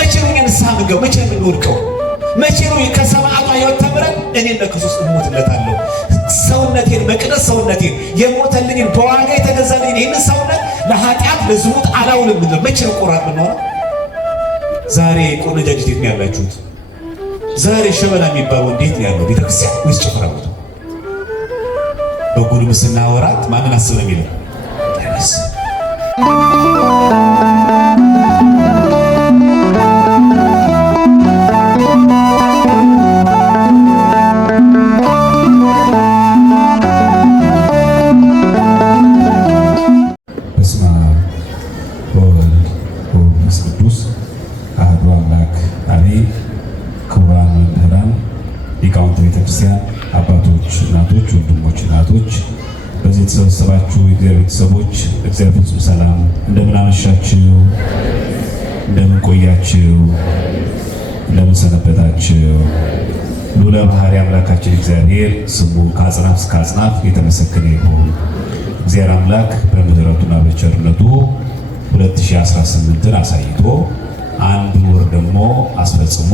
መቼ ነው ንስሐ ምንገው? መቼ ነው የምንወድቀው? መቼ ነው ከሰማዕቷ ሕይወት ተምረን እኔም ለክርስቶስ እሞትለታለሁ፣ ሰውነቴን መቅደስ ሰውነቴን የሞተልኝን በዋጋ የተገዛልኝን ይህንን ሰውነት ለኃጢአት ለዝሙት አላውልም ብንል መቼ ነው ቆራጥ ብንሆነው? ዛሬ ቆነጃጅት የት ነው ያላችሁት? ዛሬ ሸበላ የሚባለው እንዴት ነው ያለው? ቤተክርስቲያን ወይስ ጭፈራ ቦታ? በጉልምስና ወራት ማንን አስበን የሚለው ታይስ አባቶች፣ እናቶች፣ ወንድሞች፣ እናቶች በዚህ የተሰበሰባችሁ የእግዚአብሔር ቤተሰቦች እግዚአብሔር ፍጹም ሰላም እንደምን አመሻችሁ፣ እንደምን ቆያችሁ፣ እንደምን ሰነበታችሁ። ልዑለ ባሕርይ አምላካችን እግዚአብሔር ስሙ ከአጽናፍ እስከ አጽናፍ የተመሰገነ ይሁን። እግዚአብሔር አምላክ በምሕረቱና በቸርነቱ 2018ን አሳይቶ አንዱ ወር ደግሞ አስፈጽሞ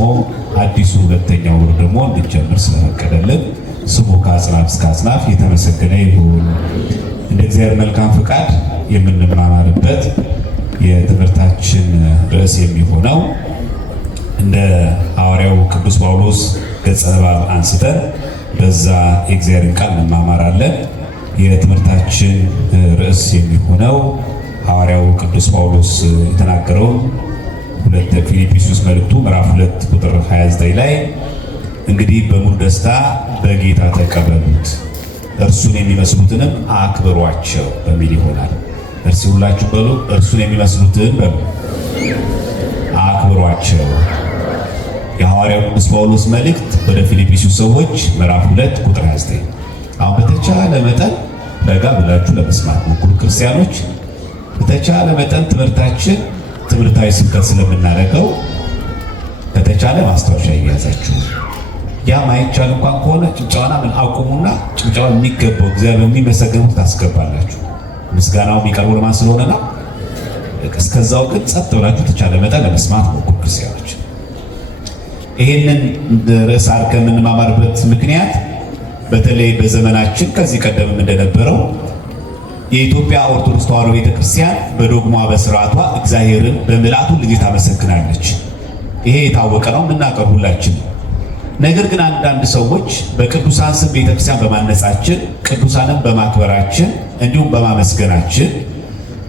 አዲሱ ሁለተኛው ወር ደግሞ እንድንጀምር ስለፈቀደልን ስሙ ከአጽናፍ እስከ አጽናፍ የተመሰገነ ይሁን። እንደ እግዚአብሔር መልካም ፍቃድ የምንማማርበት የትምህርታችን ርዕስ የሚሆነው እንደ ሐዋርያው ቅዱስ ጳውሎስ ገጸ ንባብ አንስተን በዛ የእግዚአብሔርን ቃል እንማማራለን። የትምህርታችን ርዕስ የሚሆነው ሐዋርያው ቅዱስ ጳውሎስ የተናገረውን ፊልጵስዩስ መልእክቱ ምዕራፍ 2 ቁጥር 29 ላይ እንግዲህ በሙሉ ደስታ በጌታ ተቀበሉት፣ እርሱን የሚመስሉትንም አክብሯቸው በሚል ይሆናል። እርሱ ሁላችሁ በሉ፣ እርሱን የሚመስሉትን በሉ አክብሯቸው። የሐዋርያው ቅዱስ ጳውሎስ መልእክት ወደ ፊልጵስዩስ ሰዎች ምዕራፍ 2 ቁጥር 29። አሁን በተቻለ መጠን ረጋ ብላችሁ ለመስማት ሞክሩ ክርስቲያኖች። በተቻለ መጠን ትምህርታዊ ስብከት ስለምናደርገው ከተቻለ ማስታወሻ እያያዛችሁ፣ ያ ማይቻል እንኳን ከሆነ ጭብጨባና ምን አቁሙና ጭብጨባ የሚገባው እግዚአብሔር የሚመሰገኑት ታስገባላችሁ። ምስጋናው የሚቀርቡ ለማን ስለሆነና እስከዛው ግን ጸጥ ብላችሁ ተቻለ መጠን ለመስማት ሞክሩ ክርስቲያኖች። ይሄንን ርዕስ አድርገን የምንማማርበት ምክንያት በተለይ በዘመናችን ከዚህ ቀደምም እንደነበረው የኢትዮጵያ ኦርቶዶክስ ተዋሕዶ ቤተክርስቲያን በዶግማ በስርዓቷ እግዚአብሔርን በምልአቱ ሁልጊዜ ታመሰግናለች። ይሄ የታወቀ ነው፣ የምናውቀው ሁላችን። ነገር ግን አንዳንድ ሰዎች በቅዱሳን ስም ቤተክርስቲያን በማነጻችን፣ ቅዱሳንን በማክበራችን እንዲሁም በማመስገናችን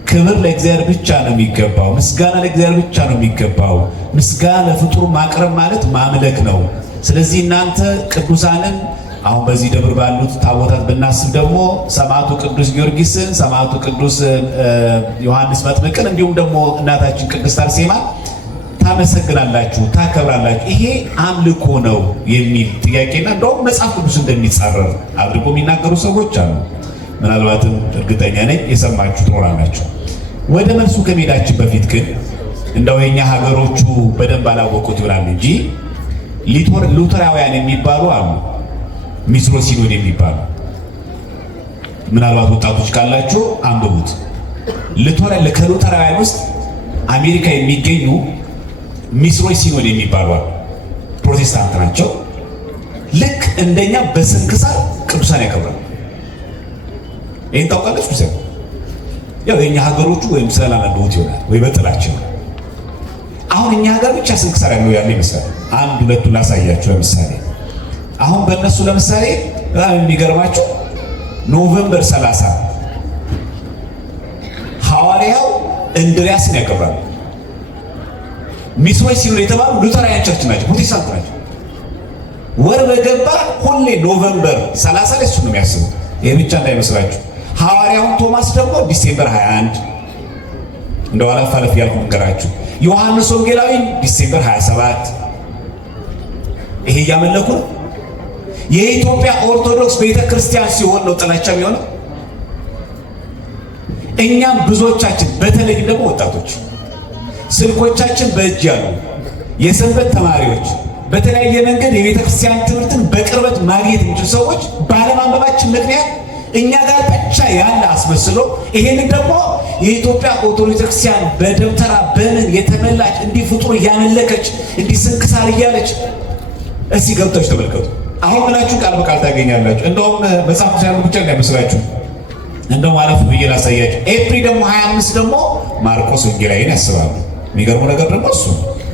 ክብር ለእግዚአብሔር ብቻ ነው የሚገባው፣ ምስጋና ለእግዚአብሔር ብቻ ነው የሚገባው፣ ምስጋና ለፍጡር ማቅረብ ማለት ማምለክ ነው። ስለዚህ እናንተ ቅዱሳንን አሁን በዚህ ደብር ባሉት ታቦታት ብናስብ ደግሞ ሰማዕቱ ቅዱስ ጊዮርጊስን፣ ሰማዕቱ ቅዱስ ዮሐንስ መጥምቅን እንዲሁም ደግሞ እናታችን ቅድስት አርሴማ ታመሰግናላችሁ፣ ታከብራላችሁ። ይሄ አምልኮ ነው የሚል ጥያቄና እንደውም መጽሐፍ ቅዱስ እንደሚጻረር አድርጎ የሚናገሩ ሰዎች አሉ። ምናልባትም እርግጠኛ ነኝ የሰማችሁ ትኖራላችሁ። ወደ መልሱ ከመሄዳችን በፊት ግን እንደው የኛ ሀገሮቹ በደንብ አላወቁት ይሆናል እንጂ ሉተራውያን የሚባሉ አሉ፣ ሚስሮች ሲኖድ የሚባሉ። ምናልባት ወጣቶች ካላችሁ አንብቡት። ከሉተራውያን ውስጥ አሜሪካ የሚገኙ ሚስሮች ሲኖድ የሚባሉ አሉ። ፕሮቴስታንት ናቸው። ልክ እንደኛ በስንክሳር ቅዱሳን ያከብራሉ። ይህን ታውቃለች ኩሰ ያው የኛ ሀገሮቹ ወይም ስላላለሁት ይሆናል ወይ በጥላቸው። አሁን እኛ ሀገር ብቻ ስንክሳር ያለ ይመስላል። አንድ ሁለቱን ላሳያችሁ። ለምሳሌ አሁን በእነሱ ለምሳሌ በጣም የሚገርማቸው ኖቬምበር 30 ሐዋርያው እንድሪያስን ያከብራሉ። ሚስሮች ሲኖድ የተባሉ ሉተራውያን ቸርች ናቸው፣ ፕሮቴስታንት ናቸው። ወር በገባ ሁሌ ኖቬምበር 30 ላይ እሱ ነው የሚያስቡት። ይሄ ብቻ እንዳይመስላችሁ። ሐዋርያውን ቶማስ ደግሞ ዲሴምበር 21 እንደው አለፍ አለፍ ያልኩ ነገራችሁ። ዮሐንስ ወንጌላዊ ዲሴምበር 27 ይሄ እያመለኩ ነው። የኢትዮጵያ ኦርቶዶክስ ቤተክርስቲያን ሲሆን ነው ጥላቻ የሚሆነው። እኛም ብዙዎቻችን በተለይ ደግሞ ወጣቶች ስልኮቻችን በእጅ ያሉ የሰንበት ተማሪዎች በተለያየ መንገድ የቤተክርስቲያን ትምህርትን በቅርበት ማግኘት የሚችሉ ሰዎች ባለማንበባችን ምክንያት እኛ ጋር ብቻ ያለ አስመስሎ ይሄንን ደግሞ የኢትዮጵያ ኦርቶዶክስ ክርስቲያን በደብተራ በምን የተመላች እንዲህ ፍጡር እያመለከች እንዲህ ስንክሳር እያለች እስቲ ገብታችሁ ተመልከቱ። አሁን ምናችሁ ቃል በቃል ታገኛላችሁ። እንደውም መጽሐፍ ሳይሆን ብቻ እንዳይመስላችሁ እንደው ማለፍ ብዬ ላሳያችሁ። ኤፕሪል ደግሞ 25 ደግሞ ማርቆስ ወንጌላዊን ያስባሉ። የሚገርሙ ነገር ደግሞ እሱ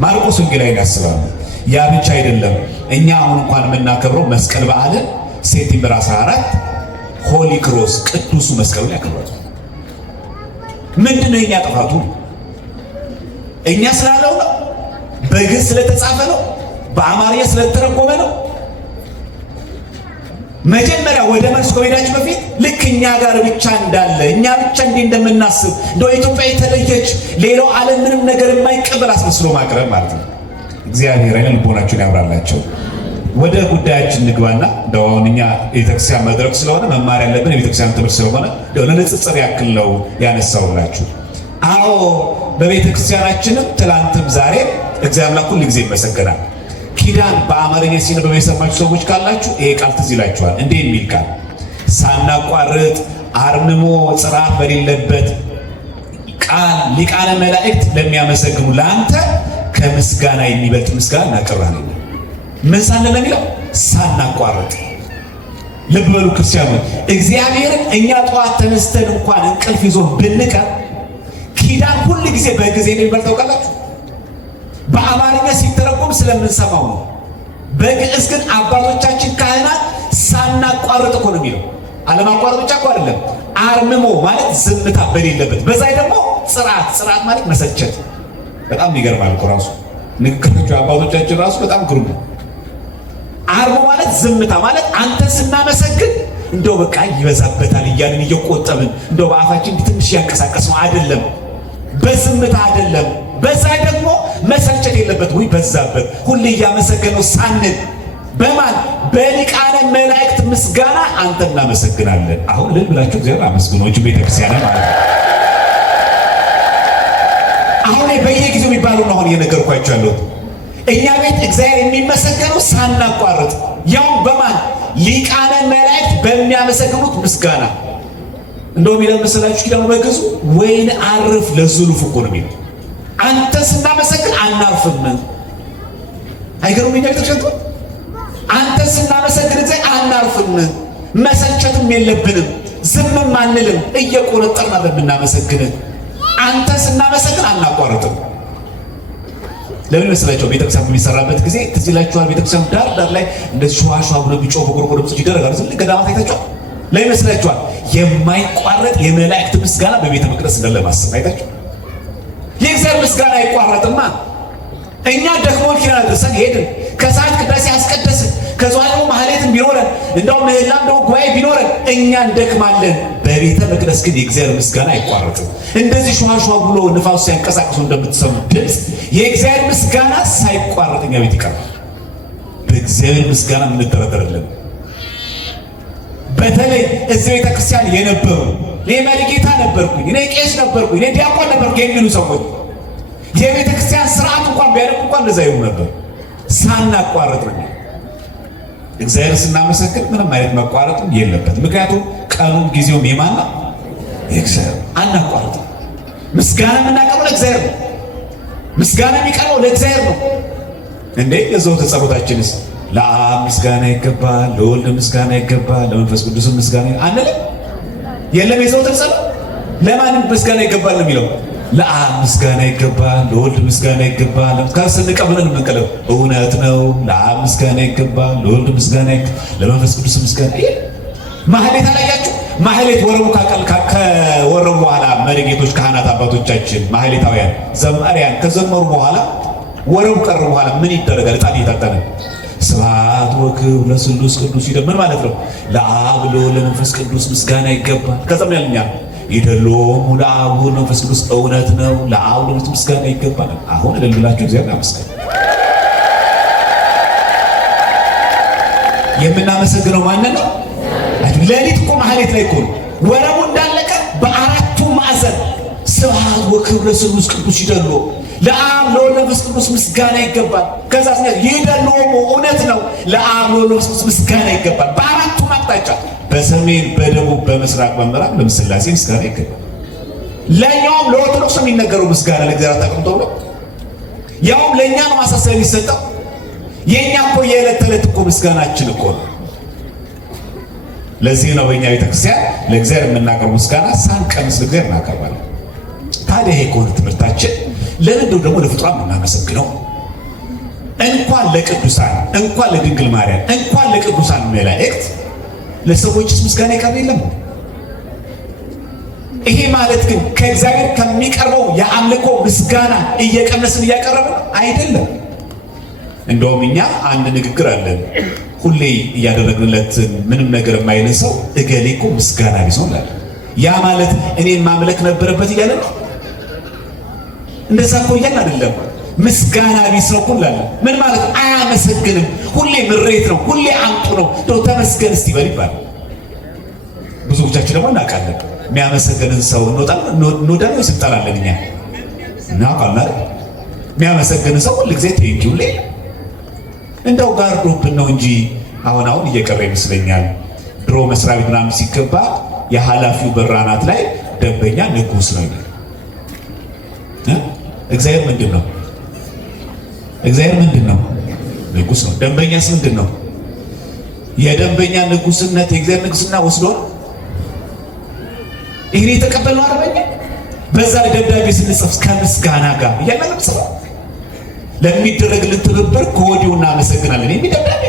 ማርቆስ ወንጌላዊን ያስባሉ። ያ ብቻ አይደለም። እኛ አሁን እንኳን የምናከብረው መስቀል በዓልን ሴፕቴምበር 14 ሆሊ ክሮስ ቅዱሱ መስቀሉን ያከብራሉ። ምንድነው የኛ ጥፋቱ? እኛ ስላለው ነው? በግዕዝ ስለተጻፈ ነው? በአማርኛ ስለተረጎመ ነው? መጀመሪያ ወደ መልስ ከመሄዳችሁ በፊት ልክ እኛ ጋር ብቻ እንዳለ እኛ ብቻ እንዲህ እንደምናስብ እንደው ኢትዮጵያ የተለየች ሌላው ዓለም ምንም ነገር የማይቀበል አስመስሎ ማቅረብ ማለት ነው። እግዚአብሔር አይነ ልቦናችሁን ያብራላቸው። ወደ ጉዳያችን ንግባና እንደው አሁን እኛ የቤተክርስቲያን መድረክ ስለሆነ መማር ያለብን የቤተክርስቲያን ትምህርት ስለሆነ እንደው ለንጽጽር ያክል ነው ያነሳውላችሁ። አዎ በቤተክርስቲያናችንም ትላንትም ዛሬም እግዚአብሔር አምላክ ሁሉ ጊዜ ይመሰገናል። ኪዳን በአማርኛ ሲነበብ የሰማችሁ ሰዎች ካላችሁ ይሄ ቃል ትዝ ይላችኋል። እንዴ የሚል ቃል ሳናቋርጥ አርምሞ ጽራት በሌለበት ቃል ሊቃነ መላእክት ለሚያመሰግኑ ለአንተ ከምስጋና የሚበልጥ ምስጋና እናቀርባለን። ምን ሳንል ነው የሚለው? ሳናቋርጥ። ልብ በሉ ክርስቲያኖች፣ እግዚአብሔርን እኛ ጠዋት ተነስተን እንኳን እንቅልፍ ይዞ ብንቀር ኪዳን ሁል ጊዜ በጊዜ ነው የሚበልጠው። ቃላችሁ በአማርኛ ሲተረጎም ስለምንሰማው ነው። በግዕዝ ግን አባቶቻችን ካህናት ሳናቋርጥ እኮ ነው የሚለው። አለማቋረጥ ብቻ እኮ አይደለም። አርምሞ ማለት ዝምታ በሌለበት፣ በዛ ደግሞ ጽራት ማለት መሰልቸት። በጣም ይገርማል እኮ ራሱ ንግግራቸው አባቶቻችን ራሱ በጣም ግሩም ነው። አርምሞ ማለት ዝምታ ማለት አንተ ስናመሰግን እንደው በቃ ይበዛበታል እያልን እየቆጠብን እንደው በአፋችን ትንሽ ያንቀሳቀስ ነው አይደለም። በዝምታ አይደለም። በዛ ደግሞ መሰልቸት የለበት ወይ በዛበት ሁሌ እያመሰገነው ሳንል በማን በሊቃነ መላእክት ምስጋና አንተ እናመሰግናለን። አሁን ልል ብላችሁ እግዚአብሔር አመስግኖች ቤተክርስቲያን ማለት ነው። አሁን በየጊዜው የሚባለው ነው አሁን እየነገርኳችሁ ያለሁት። እኛ ቤት እግዚአብሔር የሚመሰገነው ሳናቋርጥ ያው በማን ሊቃነ መላእክት በሚያመሰግኑት ምስጋና። እንደውም ይላል መሰላችሁ ኪዳኑ በግዕዙ ወይን አርፍ ለዝሉፍ እኮ ነው የሚለው። አንተ ስናመሰግን አናርፍም። አይገርም? እኛ ቤተክርስቲያን አንተ ስናመሰግን እግዚአብሔር አናርፍም፣ መሰልቸትም የለብንም፣ ዝምም አንልም፣ እየቆነጠርን ነው የምናመሰግን። አንተ ስናመሰግን አናቋርጥም። ለምን መስላችሁ? ቤተክርስቲያን በሚሰራበት ጊዜ ትዝ ይላችኋል። ቤተክርስቲያን ዳር ላይ እንደዚህ ሸዋሸዋ ብሎ ቢጮህ በቆርቆሮ ድምጾች ይደረጋሉ። ዝም ገዳማት አይታችኋል። ለምን መስላችኋል? የማይቋረጥ የመላእክት ምስጋና በቤተ መቅደስ እንዳለ ማሰብ አይታችሁ። የእግዚአብሔር ምስጋና አይቋረጥማ። እኛ ደክሞን ኪዳን አድርሰን ሄድን፣ ከሰዓት ቅዳሴ አስቀደስን፣ ከዛ ደግሞ ማህሌትን ቢኖረን እንደው ምህላም ደግሞ ጉባኤ ቢኖረን እኛ እንደክማለን። በቤተ መቅደስ ግን የእግዚአብሔር ምስጋና አይቋረጥም። እንደዚህ ሸዋሸዋ ብሎ ንፋሱ ሲያንቀሳቅሱ እንደምትሰሙ ድምፅ የእግዚአብሔር ምስጋና ሳይቋረጥ እኛ ቤት ይቀርባል። በእግዚአብሔር ምስጋና የምንደረደርልን በተለይ እዚህ ቤተክርስቲያን የነበሩ እኔ መሪጌታ ነበርኩኝ፣ እኔ ቄስ ነበርኩኝ፣ እኔ ዲያቆን ነበርኩ የሚሉ ሰዎች የቤተክርስቲያን ስርዓት እንኳን ቢያደርጉ እንኳን እንደዛ ይሉ ነበር። ሳናቋርጥ ነው እግዚአብሔር ስናመሰግን ምንም አይነት መቋረጥም የለበት። ምክንያቱም ቀኑም ጊዜውም የማን ነው? የእግዚአብሔር። አናቋርጥ። ምስጋና የምናቀርበው ለእግዚአብሔር ነው። ምስጋና የሚቀርበው ለእግዚአብሔር ነው። እንዴ የዘወትር ጸሎታችንስ ለአብ ምስጋና ይገባል፣ ለወልድ ምስጋና ይገባል፣ ለመንፈስ ቅዱስ ምስጋና አንልም? የለም የዘወትር ጸሎት ለማንም ምስጋና ይገባል ነው የሚለው። ለአብ ምስጋና ይገባል፣ ለወልድ ምስጋና ይገባል። ከስንቀብለን የምንቀለው እውነት ነው። ለአብ ምስጋና ይገባል፣ ለወልድ ምስጋና ይገባል፣ ለመንፈስ ቅዱስ ምስጋና ይገባል። ማህሌት አላያችሁ? ማህሌት ወረቡ ከወረቡ በኋላ መሪጌቶች፣ ካህናት አባቶቻችን ማህሌታውያን ዘማሪያን ከዘመሩ በኋላ ወረቡ ቀረ በኋላ ምን ይደረጋል? ዕጣን እየታጠነ ስብሐት ወክብር ለስሉስ ቅዱስ ይደ ምን ማለት ነው? ለአብ ለወልድ ለመንፈስ ቅዱስ ምስጋና ይገባል። ከዛም ያልኛ ይደሎም ለአብ ለወልድ ለመንፈስ ቅዱስ እውነት ነው። ለአብ ለወልድ ምስጋና ይገባል። አሁን ለልላችሁ እግዚአብሔር አመስግኑ። የምናመሰግነው ማንን ነው? ሌሊት እኮ ማህሌት ላይ እኮ ወረቡ እንዳለቀ በአራቱ ማዕዘን ስብሐት ወክብር ለስሉስ ቅዱስ ይደሎ ለአብ ለወልድ ለመንፈስ ቅዱስ ምስጋና ይገባል። ከዛ ይደሎም እውነት ነው። ለአብ ለወልድ ለመንፈስ ቅዱስ ምስጋና ይገባል። በአራቱ አቅጣጫ በሰሜን፣ በደቡብ፣ በምስራቅ፣ በምዕራብ ለሥላሴ ምስጋና ይገባል። ለኛውም ለኦርቶዶክስ የሚነገረው ምስጋና ለእግዚአብሔር ተቀምጦ ነው። ያውም ለኛ ነው ማሳሰቢያ የሚሰጠው። የኛ እኮ የዕለት ተዕለት እኮ ምስጋናችን እኮ ነው። ለዚህ ነው በእኛ ቤተክርስቲያን ለእግዚአብሔር የምናቀርበው ምስጋና ሳንቀምስ ለእግዚአብሔር እናቀርባለን። ታዲያ ይሄ ከሆነ ትምህርታችን ለምንድነው ደግሞ ለፍጡራን የምናመሰግነው? እንኳን ለቅዱሳን እንኳን ለድንግል ማርያም እንኳን ለቅዱሳን መላእክት ለሰዎችስ ምስጋና ይቀርብ የለም? ይሄ ማለት ግን ከእግዚአብሔር ከሚቀርበው የአምልኮ ምስጋና እየቀነስን እያቀረብን አይደለም። እንደውም እኛ አንድ ንግግር አለን፣ ሁሌ እያደረግንለት ምንም ነገር የማይልን ሰው እገሌ እኮ ምስጋና ቢስ ነው እንላለን። ያ ማለት እኔን ማምለክ ነበረበት እያለ ነው? እንደዛ እኮ እያልን አይደለም። ምስጋና ቢስ ነው እንላለን። ምን ማለት አያመሰግንም፣ ሁሌ ምሬት ነው፣ ሁሌ አንጡ ነው፣ እንደው ተመስገን እስቲ በል ይባላል። ብዙዎቻችን ደግሞ እናውቃለን። የሚያመሰግንን ሰው እንወዳለን ወይስ እንጠላለን? እኛ እናውቃለን። የሚያመሰግንን ሰው ሁል ጊዜ ቴንኪው ላይ እንደው ጋርዶብን ነው እንጂ አሁን እየቀረ ይመስለኛል። ድሮ መስሪያ ቤት ምናምን ሲገባ የኃላፊው በራናት ላይ ደንበኛ ንጉስ ነው ይላል። እግዚአብሔር ምንድን ነው? እግዚአብሔር ምንድን ነው? ንጉስ ነው። ደንበኛስ ምንድን ነው? የደንበኛ ንጉስነት የእግዚአብሔር ንጉስና ወስዶ ይሄን የተቀበልነው አርበኛ በዛ ደብዳቤ ስንጽፍ ከምስጋና ጋር እያለን ጽፈ ለሚደረግልን ትብብር ከወዲሁ እናመሰግናለን የሚል ደብዳቤ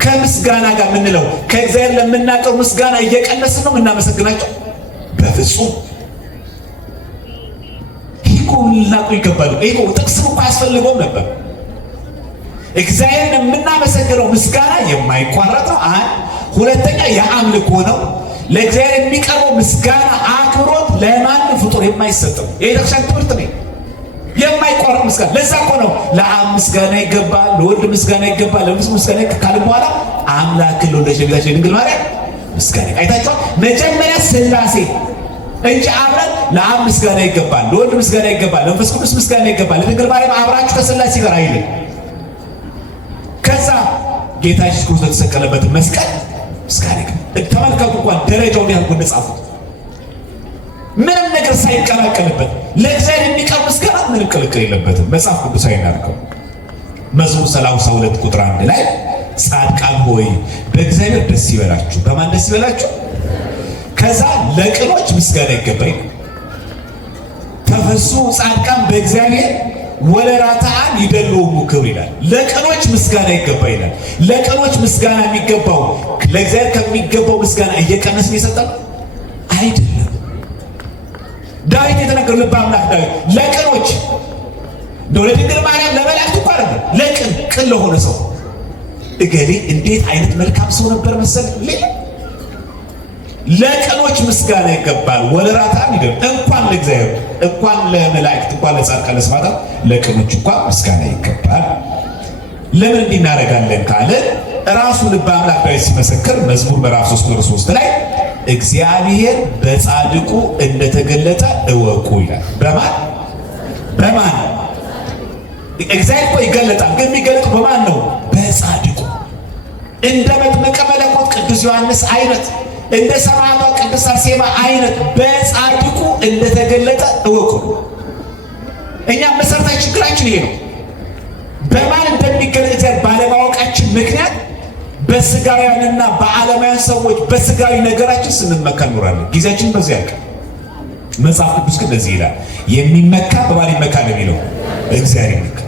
ከምስጋና ጋር የምንለው ከእግዚአብሔር ለምናቀው ምስጋና እየቀነስን ነው የምናመሰግናቸው? በፍጹም። ይሄ ልናውቀው ይገባል። ይሄ ጥቅስም እኮ አያስፈልገውም ነበር። እግዚአብሔርን የምናመሰግነው ምስጋና የማይቋረጥ ነው። ሁለተኛ የአምልኮ ነው። ለእግዚአብሔር የሚቀርበው ምስጋና አክብሮት ለማንም ፍጡር የማይሰጠው የቤተክርስቲያን ትምህርት ነው። የማይቋረጥ ምስጋና። ለዛ እኮ ነው ለአብ ምስጋና ይገባል፣ ለወልድ ምስጋና ይገባል፣ ለመንፈስ ምስጋና ካለ በኋላ አምላክን ለወለደች ለጌታችን ድንግል ማርያም ምስጋና አይታችኋል። መጀመሪያ ሥላሴ እንጂ አብረን ለአብ ምስጋና ይገባል፣ ለወልድ ምስጋና ይገባል፣ ለመንፈስ ቅዱስ ምስጋና ይገባል፣ ለድንግል ማርያም አብራችሁ ከሥላሴ ጋር አይልም። ከዛ ጌታችን ክርስቶስ የተሰቀለበት መስቀል ምስጋና ይገባል። ተመልከቱ እንኳን ደረጃውን ያህል እንደጻፉት ምንም ነገር ሳይቀላቀልበት ለእግዚአብሔር የሚቀርብ ምስጋና ምንም ቅልቅል የለበትም። መጽሐፍ ቅዱሳዊ እናድርገው። መዝሙር 32 ቁጥር 1 ላይ ጻድቃን ሆይ በእግዚአብሔር ደስ ይበላችሁ። በማን ደስ ይበላችሁ? ከዛ ለቅኖች ምስጋና ይገባል። ተፈሱ ጻድቃን በእግዚአብሔር ወለራታን ይደልዎሙ ክብር ይላል። ለቅኖች ምስጋና ይገባ ይላል። ለቅኖች ምስጋና የሚገባው ለእግዚአብሔር ከሚገባው ምስጋና እየቀነስን የሰጠን አይደለም። ዳዊት የተናገረው ልበ አምላክ ዳዊት ለቅኖች እንደው ለድንግል ማርያም ለመላእክት እኮ አይደለም፣ ቅን ለሆነ ሰው እገሌ እንዴት አይነት መልካም ሰው ነበር መሰል ለቅኖች ምስጋና ይገባል። ወለራታን ይደል እንኳን ለእግዚአብሔር እንኳን ለመላእክት እንኳን ለጻድቃን ለሰማዕታት ለቅኖች እንኳን ምስጋና ይገባል። ለምን እንዲናረጋለን ካለ ራሱ ልበ አምላክ ዳዊት ሲመሰክር መዝሙር ምዕራፍ 3 ቁጥር 3 ላይ እግዚአብሔር በጻድቁ እንደተገለጠ እወቁ ይላል። በማን እግዚአብሔር እኮ ይገለጣል፣ ግን የሚገለጠው በማን ነው? በጻድቁ። እንደ መጥምቀ መለኮት ቅዱስ ዮሐንስ አይነት እንደ ሰማዕቷ ቅድስት አርሴማ አይነት በጻድቁ እንደተገለጠ እወቁ። እኛ መሰረታዊ ችግራችን ይሄ ነው። በማን እንደሚገለጥ እግዚአብሔር ባለማወቃችን ምክንያት በስጋውያንና በዓለማውያን ሰዎች በስጋዊ ነገራችን ስንመካ እንኖራለን። ጊዜያችን በዚህ ያልቃል። መጽሐፍ ቅዱስ ግን እንደዚህ ይላል፣ የሚመካ በማን ይመካ ነው የሚለው? እግዚአብሔር ይመካ።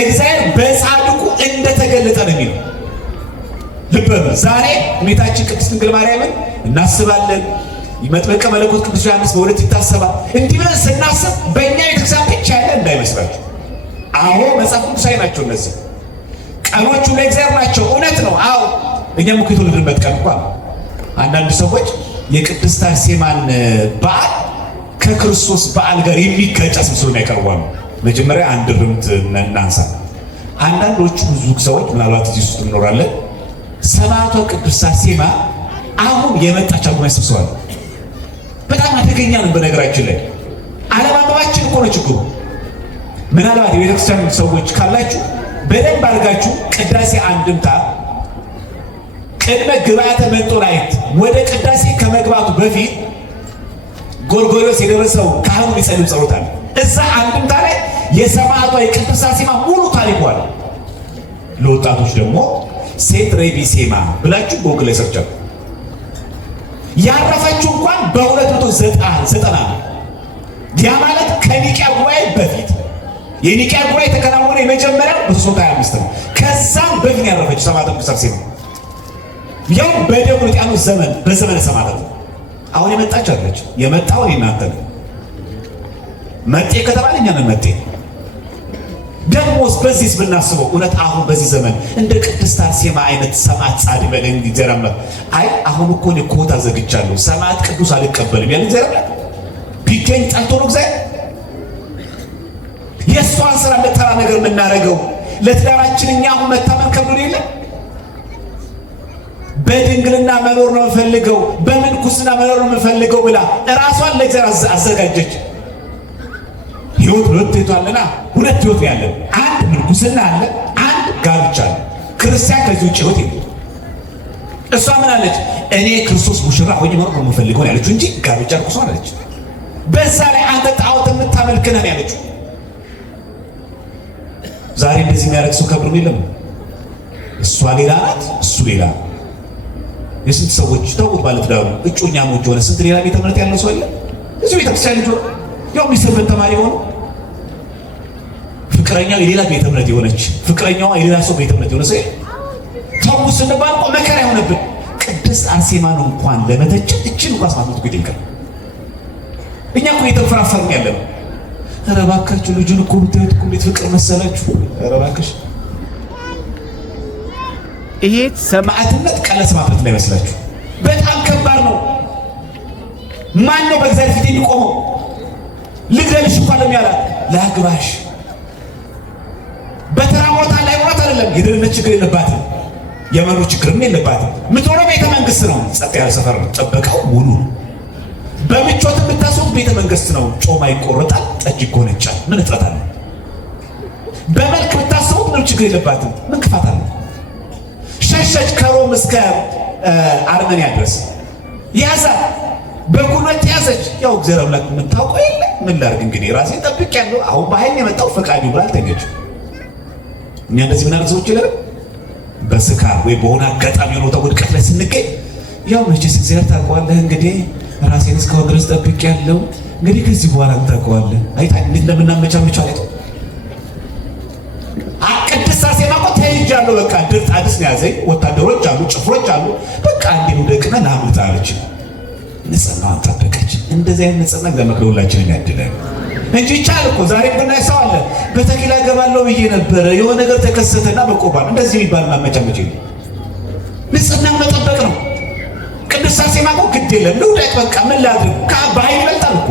እግዚአብሔር በጻድቁ እንደተገለጠ ነው የሚለው። ልብ በሉ። ዛሬ እመቤታችን ቅድስት ድንግል ማርያምን እናስባለን። መጥምቀ መለኮት ቅዱስ ዮሐንስ በሁለት ይታሰባል። እንዲህ ብለን ስናስብ በእኛ ቤተክርስቲያን ብቻ ያለ እንዳይመስላችሁ። አዎ መጽሐፍ ቅዱሳዊ ናቸው እነዚህ ቀኖቹ ለእግዚአብሔር ናቸው። እውነት ነው። አዎ እኛም እኮ የተወለድንበት ቀን እንኳን አንዳንድ ሰዎች የቅድስት አርሴማን በዓል ከክርስቶስ በዓል ጋር የሚጋጭ አስመስለው ያቀርባሉ። መጀመሪያ አንድ ርምት እናንሳ። አንዳንዶቹ ብዙ ሰዎች ምናልባት እዚህ ውስጥ እንኖራለን ሰማዕቷ ቅድስት አርሴማ አሁን የመጣች አልሆነ ያስብሰዋል። በጣም አደገኛ ነው። በነገራችን ላይ አለማመባችን እኮ ነው ችግሩ። ምናልባት የቤተክርስቲያን ሰዎች ካላችሁ በደንብ አድርጋችሁ ቅዳሴ አንድምታ ቅድመ ግብአተ መንጦላዕት ወደ ቅዳሴ ከመግባቱ በፊት ጎርጎርዮስ የደረሰው ካህኑ ሊጸልዩ ጸሎት አለ። እዛ አንድምታ ላይ የሰማዕቷ የቅድስት አርሴማ ሙሉ ታሪኳ አለ። ለወጣቶች ደግሞ ሴንት ሬቢሴማ ብላችሁ ጎግል ላይ ሰርች አድርጉ። ያረፈችው እንኳን በ290 ነው። ያ ማለት ከኒቂያ ጉባኤ በፊት የኒቂያ ጉባኤ የተከናወነ የመጀመሪያው በ325 ነው። ከዛም በፊት ያረፈችው ሰማዕቷ ቅድስት አርሴማ ያው በዲዮቅልጥያኖስ ዘመን በዘመነ ሰማዕታት አሁን የመጣች አለች። የመጣው እናንተ ነው። መጤ ከተባለ እኛ ነን መጤ። ደግሞስ በዚህስ ብናስበው እውነት አሁን በዚህ ዘመን እንደ ቅድስት አርሴማ አይነት ሰማዕት ጻድቅ በደን ይዘራማ። አይ አሁን እኮ ነው ኮታ ዘግቻለሁ ሰማዕት ቅዱስ አልቀበልም ያለ ይዘራማ ቢገኝ ጠልቶ ነው እግዚአብሔር። የእሷን ስራ ለተራ ነገር የምናደርገው ለትዳራችን እኛ አሁን መታመን ከብዶ የለ በድንግልና መኖር ነው የምፈልገው በምንኩስና መኖር ነው የምፈልገው ብላ እራሷን ለእግዚአብሔር አዘጋጀች። ህይወት ሁለት ይቷልና ሁለት ህይወት ያለ አንድ ምንኩስና አለ፣ አንድ ጋብቻ አለ። ክርስቲያን ከዚህ ውጭ ህይወት የለም። እሷ ምን አለች? እኔ ክርስቶስ ሙሽራ ሆኜ መኖር ነው የምፈልገው ያለችው እንጂ ጋብቻ ርኩስ አለች። በዛ ላይ አንተ ጣዖት የምታመልክ ነህ ያለችው። ዛሬ እንደዚህ የሚያደርግ ሰው ከብሩ የለም። እሷ ሌላ ናት፣ እሱ ሌላ። የስንት ሰዎች ተውት ማለት ዳሩ እጮኛሞች ሆነ ስንት ሌላ ቤተ እምነት ያለው ሰው የለም። እዚህ ቤተክርስቲያን ልጅ ሆነ ያው የሚሰበት ተማሪ ሆነ ፍቅረኛው የሌላ ቤተ እምነት የሆነች ፍቅረኛዋ የሌላ ሰው ቤተ እምነት የሆነ ሰው ተው ስንባል እኮ መከራ የሆነብን። ቅድስት አርሴማን እንኳን ለመተቸት እችን እንኳን ማጥመጥ እኮ ይደንቃል። እኛ እኮ እየተፈራፈርን ያለነው። ኧረ እባካችሁ ልጁን እኮ ብታዩት እኮ እንዴት ፍቅር መሰላችሁ! ኧረ እባክሽ ይሄ ሰማዕትነት ቀለስ ማፍረት ላይ መስላችሁ በጣም ከባድ ነው። ማን ነው በእግዚአብሔር ፊት የሚቆመው? ልግደልሽ እንኳን ለሚያላት ላግባሽ በተራ ቦታ ላይ ሞት አይደለም። የደህንነት ችግር የለባትም፣ የመኖር ችግርም የለባትም። የምትኖረው ቤተ መንግስት ነው። ጸጥ ያለ ሰፈር ነው። ጥበቃው ሙሉ ነው። በምቾት የምታስቡት ቤተ መንግስት ነው። ጮማ ይቆረጣል፣ ጠጅ ይጎነጫል። ምን እጥረት አለ? በመልክ ብታስቡት ምንም ችግር የለባትም። ምን ክፋት አለ? ሸሸች ከሮም እስከ አርመኒያ ድረስ ያዛ በጉልበት ያዘች። ያው እግዚአብሔር አምላክ የምታውቀው የለ ምን ላድርግ እንግዲህ ራሴ ጠብቄያለሁ። አሁን በኃይል የመጣው ፈቃዱ ብላ አልተገኘች። እኛ እንደዚህ ምን ሰዎች ይላል በስካር ወይ በሆነ አጋጣሚ ሆኖ ተውድቀት ላይ ስንገኝ ያው መቼስ እግዚአብሔር ታውቀዋለህ እንግዲህ ራሴን እስካሁን ድረስ ጠብቄያለሁ እንግዲህ ከዚህ በኋላ ታውቀዋለህ። አይታ እንዴት እንደምናመቻመቻ አይቶ ቅድስት አርሴማ እኮ ተይዣለሁ በቃ ድርጥ አዲስ ነው ያዘኝ። ወታደሮች አሉ፣ ጭፍሮች አሉ። በቃ እንዲሁ ደቅና ናምጣ አለች። ንጽህናዋን ጠበቀች። እንደዚህ አይነት ንጽህና እግዚአብሔር ሁላችንን ያድለን እንጂ ይቻል እኮ ዛሬ ብናይ ሰው አለ በተኪላ ገባለሁ ብዬ ነበረ የሆነ ነገር ተከሰተና በቁርባን እንደዚህ የሚባል ማመቻመች የለም። ንጽህናን መጠበቅ ነው። ቅድስት አርሴማ እኮ ግድ የለም ልውደቅ በቃ ምን ላድርግ በኃይል ይበልጣል እኮ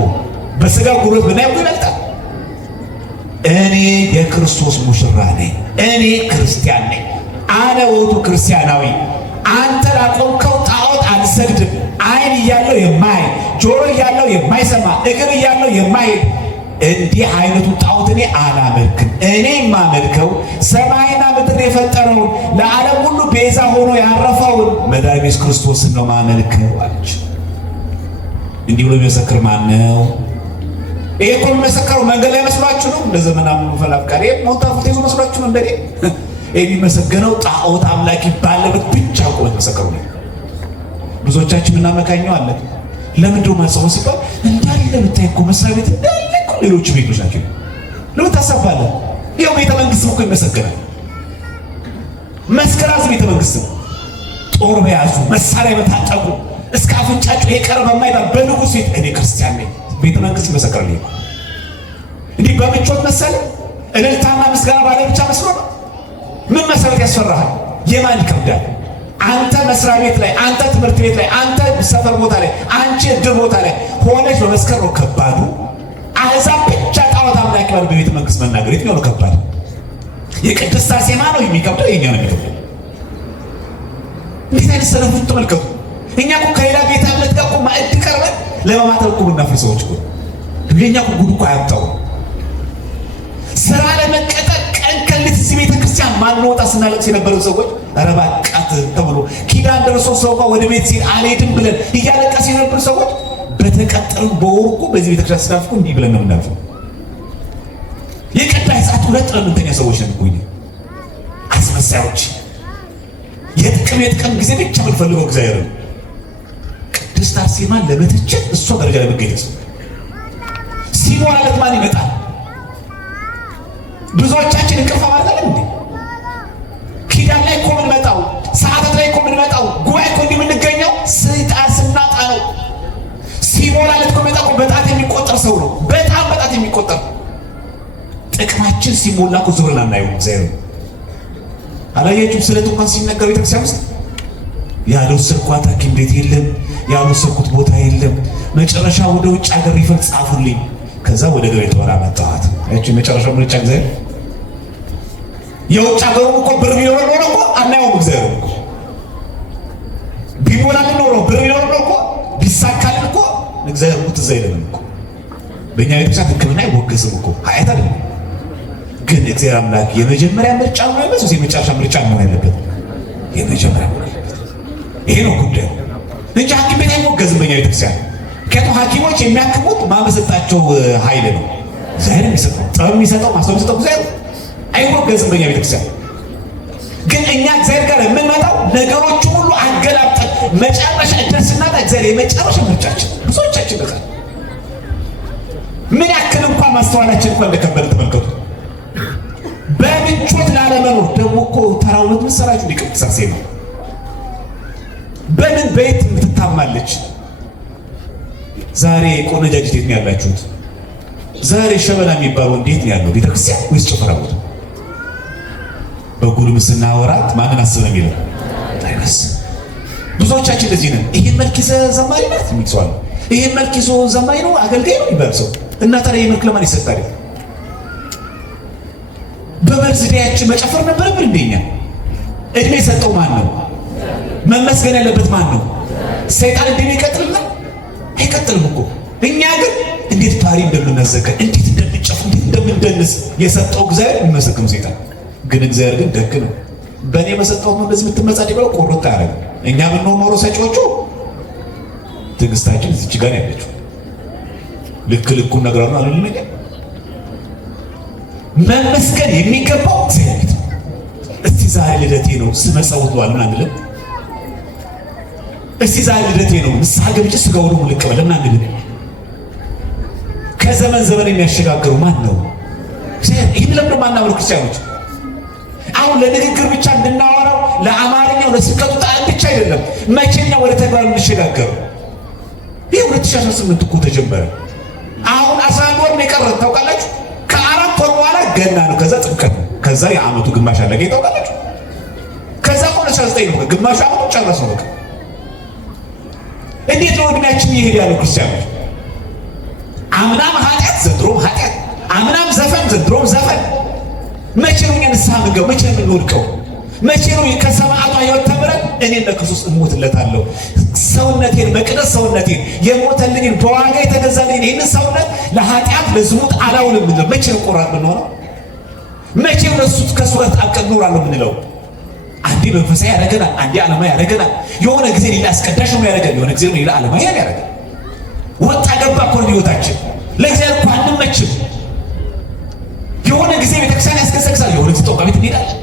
በስጋ ጉልበት ብናየው ይበልጣል። እኔ የክርስቶስ ሙሽራ ነኝ፣ እኔ ክርስቲያን ነኝ። አነ ውእቱ ክርስቲያናዊ። አንተ ላቆምከው ጣዖት አልሰግድም። ዓይን እያለው የማይ ጆሮ እያለው የማይሰማ እግር እያለው የማይሄድ እንዲህ አይነቱ ጣዖት እኔ አላመልክም። እኔ የማመልከው ሰማይና ምድር የፈጠረውን ለዓለም ሁሉ ቤዛ ሆኖ ያረፈውን መድኃኒተ ኢየሱስ ክርስቶስን ነው ማመልከው አለች። እንዲህ ብሎ የሚመሰክር ማን ነው? ይሄ እኮ የሚመሰክረው መንገድ ላይ መስሏችሁ ነው? እንደ ዘመናዊ ፈላፍቃሪ ሞንታፉት ይዞ መስሏችሁ ነው? እንደኔ የሚመሰገነው ጣዖት አምላኪ ባለበት ብቻ እኮ የሚመሰክረው ነው። ብዙዎቻችን እናመካኘው አለ። ለምንድነው ማጽኦ ሲባል እንዳለ ብታይ እኮ መስሪያ ቤት እንዳለ እኮ ሌሎች ቤቶች ናቸው። ለምን ታሳባለህ? ይኸው ቤተ መንግስት እኮ ይመሰገናል። መስከራዝ ቤተ መንግስት ጦር በያዙ መሳሪያ በታጠቁ እስከ አፍንጫቸው የቀረበ የማይባል በንጉሥ ቤት እኔ ክርስቲያን ነኝ ቤተ መንግስት ይመሰክራል። እንዲህ በምቾት መሰለ እልልታና ምስጋና ባለ ብቻ መስሎ ነው። ምን መሰረት ያስፈራሃል? የማን ይከብዳል? አንተ መስሪያ ቤት ላይ፣ አንተ ትምህርት ቤት ላይ፣ አንተ ሰፈር ቦታ ላይ፣ አንቺ እድር ቦታ ላይ ሆነች በመስከር ነው ከባዱ። አሕዛብ ብቻ ጣዖት አምላኪ ባሉ በቤተ መንግስት መናገር የትኛው ነው ከባድ? የቅድስት አርሴማ ነው የሚከብደው? የኛ ነው የሚከብደው? እንዴት አይነት ሰነፎች ተመልከቱ። እኛ እኮ ከሌላ ቤተ እምነት ጋር እኮ ማዕድ ቀርበን ለማማተር እኮ የምናፍር ሰዎች እኮ ለኛ እኮ ጉድ እኮ አያምጣው። ስራ ለመቀጠር ቀን ከሌት እዚህ ቤተ ክርስቲያን ማንወጣ ስናለቅስ የነበረው ሰዎች ኧረ እባክህ ተብሎ ኪዳን ደርሶ ሰው ጋር ወደ ቤት ሲል አልሄድም ብለን እያለቀስ የነበሩ ሰዎች በተቀጠሩ በወርቁ በዚህ ቤተክርስቲያን ስታፍቁ እንዲህ ብለን ነው የምናልፈው። የቀዳይ ሰዓት ሁለት ለምንተኛ ሰዎች ነው የሚቆዩ አስመሳዮች። የጥቅም ጊዜ ብቻ የምንፈልገው እግዚአብሔር ነው። ቅድስት አርሴማን ለመተቸት እሷ ደረጃ ለመገኘት ሲሞላለት ማን ይመጣል? ብዙዎቻችን እንቅልፍ አማርጠን እንዴ? ኪዳን ላይ እኮ የምንመጣው ሰዓታት ላይ እኮ የምንመጣው ጉባኤ እኮ እንዲህ የምንገኘው ስናጣ ነው። ሲሞላለት እኮ መጣ እኮ በጣት የሚቆጠር ሰው ነው። በጣም በጣት የሚቆጠር ጥቅማችን ሲሞላ እኮ ዞር ላናየው እግዚአብሔር አላያችሁም? ስለት እንኳን ሲነገር ቤተክርስቲያን ውስጥ ያልወሰድኳት ሐኪም ቤት የለም፣ ያልወሰድኩት ቦታ የለም። መጨረሻ ወደ ውጭ ሀገር ሪፈር ጻፉልኝ። ከዛ ወደ ገበያ ተወራ መጣኋት። እቺ መጨረሻው ምርጫ እግዚአብሔር የውጭ ሀገሩ እኮ ብር ቢኖር ኖሮ እኮ አናየውም። እግዚአብሔር እኮ ቢሞላልን ኖሮ ብር ቢኖር ኖሮ እኮ ቢሳካልን እኮ እግዚአብሔር እኮ ትዝ አይለንም እኮ። በእኛ ቤተክርስቲያን ሕክምና አይወገዝም እኮ ሀያት አይደለም። ግን እግዚአብሔር አምላክ የመጀመሪያ ምርጫ ነው ያለው፣ የመጨረሻ ምርጫ ነው ያለበት። የመጀመሪያ ነው ያለበት። ይሄ ነው ጉዳዩ እንጂ ሐኪም ቤት አይወገዝም በእኛ ቤተክርስቲያን። ምክንያቱም ሐኪሞች የሚያክሙት ማመሰጣቸው ኃይል ነው። እግዚአብሔር የሚሰጠው ጥበብ የሚሰጠው ማስተዋል የሚሰጠው እግዚአብሔር አይወገዝም በእኛ ቤተክርስቲያን። ግን እኛ እግዚአብሔር ጋር የምንመጣው ነገሮቹ ሁሉ አገላብጠን መጨረሻ ደርስናታ እግዚአብሔር የመጨረሻ ምርጫችን ብዙዎቻችን በዛ ምን ያክል እንኳን ማስተዋላችን እንኳን እንደከበደ ተመልከቱ። በምቾት ላለመኖር ደግሞ እኮ ተራውነት መሰራችሁ ሊቅድስት አርሴማ በምን ቤት ትታማለች? ዛሬ ቆነጃጅት የት ነው ያላችሁት? ዛሬ ሸበላ የሚባለው እንዴት ነው ያለው? ቤተክርስቲያን ወይስ ጭፈራ ቦታ? በጉልምስና ወራት ማንን አስበን የሚለው አይበስ። ብዙዎቻችን እንደዚህ ነን። ይሄን መልክ ይዘ ዘማሪ ናት የሚሰዋል፣ ይሄን መልክ ይዞ ዘማሪ ነው አገልጋይ ነው ይባል ሰው እና ታዲያ መልክ ለማን ይሰጣል? በበርዝዴያችን መጨፈር ነበረብን እንደኛ? እድሜ የሰጠው ማን ነው? መመስገን ያለበት ማን ነው? ሰይጣን እንደኔ ይቀጥልና አይቀጥልም እኮ። እኛ ግን እንዴት ፓሪ እንደምናዘጋጅ እንዴት እንደምንጨፍር እንዴት እንደምንደንስ የሰጠው እግዚአብሔር የሚመሰግነው ሰይጣን ግን እግዚአብሔር ግን ደግ ነው። በእኔ በሰጠው ነው እንደዚህ የምትመጻደቀው ቆርጦ ያደረገ። እኛ ብንሆን ኖሮ ሰጪዎቹ ትዕግስታችን እዚች ጋር ያለችው ልክ ልኩን ነገር ነው አይደል? ነገር መመስገን የሚገባው እግዚአብሔር ነው። እስቲ ዛሬ ልደቴ ነው ስመጸውት ዋል ምን አንልም? እስቲ ዛሬ ልደቴ ነው ንስሐ ገብቼ ስጋው ነው ልቀበል ምን አንልም? ከዘመን ዘመን የሚያሸጋግሩ ማን ነው? ይህን ለምዶ ማናምሩ ክርስቲያኖች አሁን ለንግግር ብቻ እንድናወራው ለአማርኛው ለስብከቱ ጣዕም ብቻ አይደለም፣ መቼኛ ወደ ተግባር እንሸጋገሩ። ይህ 2018 እኮ ተጀመረ። አሁን 11 ወር ነው የቀረን ታውቃላችሁ። ከ4 ወር በኋላ ገና ነው፣ ከዛ ጥምቀት ነው፣ ከዛ የዓመቱ ግማሽ አለቀ ታውቃላችሁ። ከዛ 19 ነው ግማሽ ዓመቱ ጨረሰው። በቃ እንዴት ነው እድሜያችን ይሄድ ያለው ክርስቲያኖች? አምናም ኃጢአት ዘንድሮም ኃጢአት፣ አምናም ዘፈን ዘንድሮም ዘፈን። መቼ ነው ንስሐ የምንገባው? መቼ ነው የምንወድቀው? መቼ ነው ከሰማዕቷ ሕይወት ተምረን እኔም ለክርስቶስ እሞትለታለሁ፣ ሰውነቴን መቅደስ ሰውነቴን የሞተልኝን በዋጋ የተገዛልኝን ይህንን ሰውነት ለኃጢአት ለዝሙት አላውልም የምንለው? መቼ ነው ቆራጥ የምንሆነው? መቼ ነው ከእሱ ጋር ጣብቀን እኖራለሁ የምንለው? አንዴ መንፈሳዊ ያደረገናል፣ አንዴ ዓለማዊ ያደረገናል። የሆነ ጊዜ ሌላ አስቀዳሽ ነው ያደረገን፣ የሆነ ጊዜ ሌላ ዓለማዊ ያደረገን። ወጣ ገባ እኮ ነው ሕይወታችን። ለእግዚአብሔር እኮ አንመችም። የሆነ ጊዜ ቤተክርስቲያን ያስገሰግሳል፣ የሆነ ጊዜ ጠንቋይ ቤት እንሄዳለን።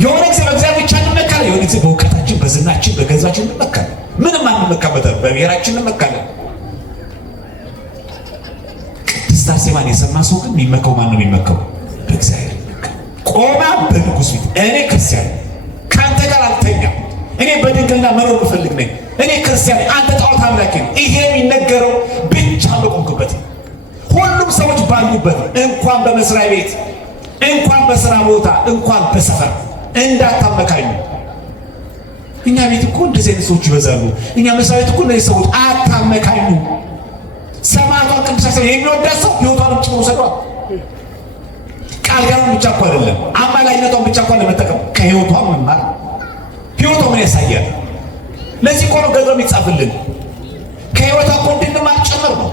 የሆነ ጊዜ በእግዚአብሔር ብቻ እንመካለን፣ የሆነ ጊዜ በእውቀታችን በዝናችን በገንዘባችን እንመካለን። ምንም አንመካበት፣ በብሔራችን እንመካለን። ቅድስት አርሴማን የሰማ ሰው ግን የሚመካው ማን ነው? የሚመካው በእግዚአብሔር ይመካል። ቆማ በንጉሥ ፊት እኔ ክርስቲያን ከአንተ ጋር አልተኛም፣ እኔ በድንግልና መኖር ምፈልግ ነኝ፣ እኔ ክርስቲያን አንተ ጣዖት አምላኪ ነው። ይሄ የሚነገረው ብቻ በቆምክበት ሁሉም ሰዎች ባሉበት፣ እንኳን በመስሪያ ቤት፣ እንኳን በስራ ቦታ፣ እንኳን በሰፈር እንዳታመካኙ። እኛ ቤት እኮ እንደዚህ አይነት ሰዎች ይበዛሉ። እኛ መስሪያ ቤት እኮ እንደዚህ ሰዎች አታመካኙ። ሰማዕቷን ቅድስት አርሴማ የሚወዳት ሰው ሕይወቷንም ጭምር ወሰዷል። ቃል ጋር ብቻ እኮ አይደለም፣ አማላጅነቷን ብቻ እኮ ለመጠቀም ከሕይወቷ መማር። ሕይወቷ ምን ያሳያል? ለዚህ እኮ ነው ገድሏ የሚጻፍልን። ከሕይወቷ እኮ እንድንማር ጭምር ነው።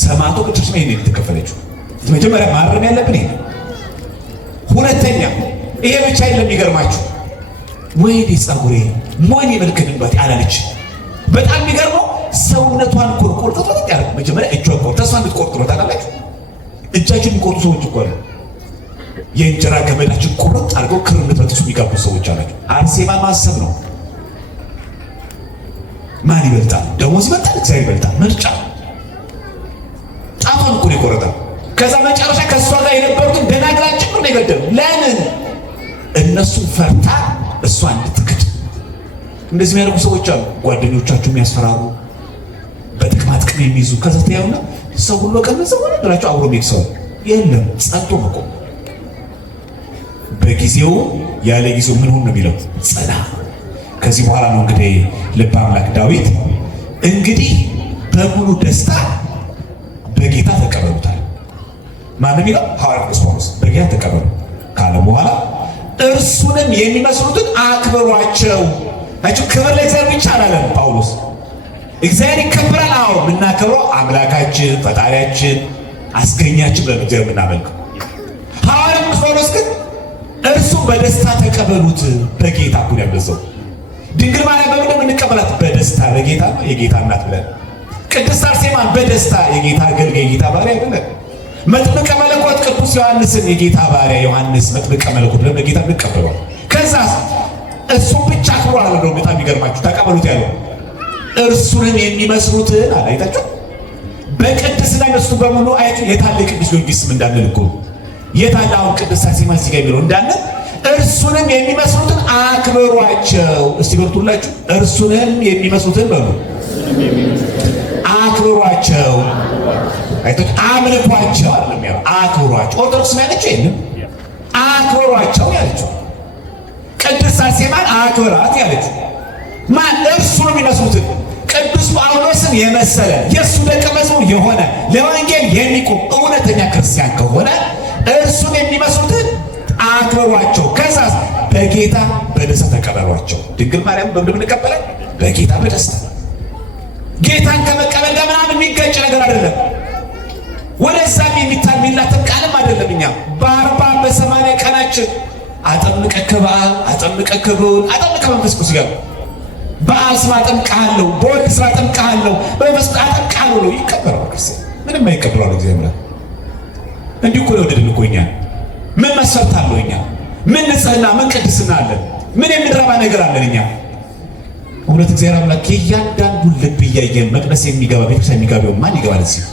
ሰማዕቷ ቅድስት አርሴማ ይሄን የተከፈለችው መጀመሪያ ማረም ያለብን ይሄ። ሁለተኛ ይሄ ብቻ አይደለም። የሚገርማችሁ ወይኔ ጸጉሬ ሞኝ መልክንበት አላለች። በጣም የሚገርመው ሰውነቷን ቆርጦ ያለ መጀመሪያ እጇን ቆርጦ ተስፋ እንድትቆርጥ ነው። ታውቃላችሁ? እጃችን የሚቆርጡ ሰዎች እኮ አሉ። የእንጀራ ገመዳችን ቆርጥ አድርገው ክር እንድትበጥሱ የሚጋቡ ሰዎች አላቸው። አርሴማ ማሰብ ነው። ማን ይበልጣል? ደሞዝ ይበልጣል? እግዚአብሔር ይበልጣል? ምርጫ። ጫፏን እኮ ነው የቆረጠው። ከዛ መጨረሻ ከእሷ ጋር የነበሩትን ደናግራችን ነው የገደሉ። ለምን? እነሱን ፈርታ እሷ እንድትክድ። እንደዚህ የሚያደርጉ ሰዎች አሉ። ጓደኞቻችሁ የሚያስፈራሩ፣ በጥቅማ ጥቅም የሚይዙ። ከዛ ታያውና ሰው ሁሉ ቀነሰ ሆነ ብላችሁ አብሮ የሚክሰው የለም። ጸንቶ መቆም በጊዜው ያለ ጊዜው ምን ሆነ ነው የሚለው ጸና። ከዚህ በኋላ ነው እንግዲህ ልበ አምላክ ዳዊት እንግዲህ በሙሉ ደስታ በጌታ ተቀበሉታል። ማንም ይለው ሐዋርያው ቅዱስ ጳውሎስ በጌታ ተቀበሉ ካለ በኋላ እርሱንም የሚመስሉትን አክብሯቸው። አችሁ ክብር ለእግዚአብሔር ብቻ አላለም ጳውሎስ። እግዚአብሔር ይከበራል። አዎ የምናከብረው አምላካችን ፈጣሪያችን አስገኛችን ብለን እግዚአብሔር የምናመልከው። ሐዋርያው ቅዱስ ጳውሎስ ግን እርሱ በደስታ ተቀበሉት። በጌታ እኮ ያበዛው ድንግል ማርያም በምን የምንቀበላት? በደስታ በጌታ ነው የጌታ እናት ብለን። ቅድስት አርሴማን በደስታ የጌታ አገልጋይ የጌታ ባሪያ ብለን። መጥምቀ መለኮት ቅዱስ ዮሐንስን የጌታ ባሪያ ዮሐንስ መጥምቀ መለኮት ብለን በጌታ እንቀበለው። ከዛ እሱን ብቻ አክብሮ አለ ነው። በጣም የሚገርማችሁ ተቀበሉት ያለው እርሱንም የሚመስሉትን አለ። አይታችሁ በቅድስና እሱ በሙሉ አይቱ የታለ ቅዱስ ጊዮርጊስ እንዳንል እኮ የታለ አሁን ቅድስት አርሴማ እዚህ ጋር የሚለው እንዳንል እርሱንም የሚመስሉትን አክብሯቸው። እስቲ በርቱላችሁ። እርሱንም የሚመስሉትን በሉ አክብሯቸው። አይቶች አምልኳቸው አይደለም ያለው አክብሯቸው። ኦርቶዶክስ ያለችው የለም አክብሯቸው ያለችው። ቅድስት አርሴማን አክብራት ያለችው ማን? እርሱንም የሚመስሉትን ቅዱስ ጳውሎስን የመሰለ የእሱ ደቀ መዝሙር የሆነ ለወንጌል የሚቆም እውነተኛ ክርስቲያን ከሆነ እርሱን የሚመስሉትን አክብሯቸው። ከዛ በጌታ በደስታ ተቀበሏቸው። ድንግል ማርያም በምንድን እንቀበላለን? በጌታ በደስታ። ጌታን ከመቀበል ጋር ምናምን የሚገጭ ነገር አይደለም። ወደዛም የሚላተም ቃልም አይደለም። እኛ በ40 በ80 ቀናችን አጠምቀከ በዓል አጠምቀከ ብዑል አጠምቀከ መንፈስ ቅዱስ ጋር በዓል ስም አጠምቅሃለሁ፣ በወልድ ስም አጠምቅሃለሁ፣ በመንፈስ ቅዱስ አጠምቅሃለሁ ነው ይከበራል። ክርስቲያን ምንም አይከበራል። እግዚአብሔር እንዲሁ እኮ ነው ወደድን እኮ እኛ ምን መስፈርት አለው? እኛ ምን ንጽህና ምን ቅድስና አለን? ምን የምንረባ ነገር አለን? እኛ እውነት እግዚአብሔር አምላክ የእያንዳንዱን ልብ እያየን መቅደስ የሚገባ ቤተክርስቲያን የሚገባው ማን ይገባል? እዚህ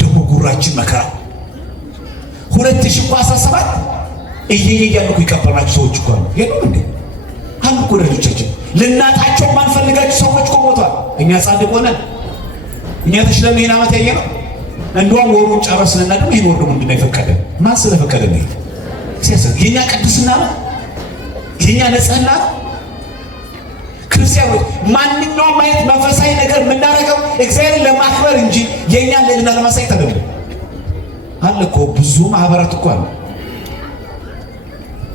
ደግሞ ጉራችን መከራ 2017 እያሉ ይቀበራችሁ ሰዎች እኮ አሉ። የሉም እንዴ? አሉ እኮ ልጆቻችን ልናጣቸው ማንፈልጋቸው ሰዎች እኮ ሞቷል። እኛ ጻድቅ ሆነን እኛ ተሽለን ይሄን ዓመት ያየነው እንደውም ወሩን ጨረስንና ደግሞ ይሄን ወር ደግሞ ምንድን ነው የፈቀደን? ማን ስለፈቀደ ነው? ሲያሰብ የኛ ቅድስና ነው፣ የኛ ንጽህና ነው። ክርስቲያኖች ማንኛውም አይነት መንፈሳዊ ነገር የምናደርገው እግዚአብሔርን ለማክበር እንጂ የኛን ልዕልና ለማሳየት አይደለም። አለ እኮ ብዙ ማህበራት እኮ አሉ።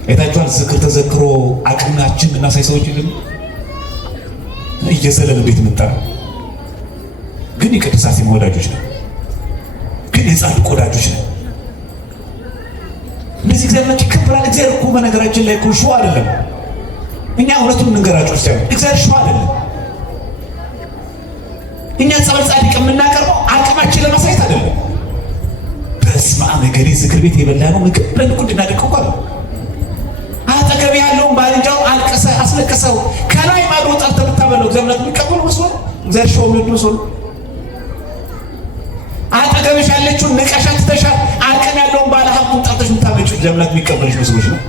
አይታችኋል? ዝክር ተዘክሮ አቅማችን እናሳይ ሰዎች ይልም እየዘለለ ቤት ምንጠራ ግን የቅድስት አርሴማ ወዳጆች ነው፣ ግን የጻድቅ ወዳጆች ነው። እንደዚህ እግዚአብሔር ይከበራል። እግዚአብሔር እኮ በነገራችን ላይ እኮ ሸዋ አይደለም። እኛ እውነቱን እንገራችሁ ክርስቲያኖች፣ እግዚአብሔር ሸዋ አይደለም። እኛ ጸበል ጻድቅ የምናቀርበው አቅማችን ለማሳየት አይደለም። በስመ አብ ነገሬ ዝክር ቤት የበላነው ምግብ በልኩ እንድናደርግ እኮ ነው። አጠገብ ያለውን ባልንጃውን አልቀሰህ አስለቀሰው ከላይ ማዶ ጠርተህ ብታበለው እግዚአብሔር የሚቀበለው መስሎ እግዚአብሔር ሸዋ የሚወድ መስሎ አጠገብሽ ያለችውን ንቀሻት ትተሻል አቅም ያለውን ባለ ሀብቱን ጠርተሽ የምታመጪው እግዚአብሔር የሚቀበልሽ መስሎሽ ነው።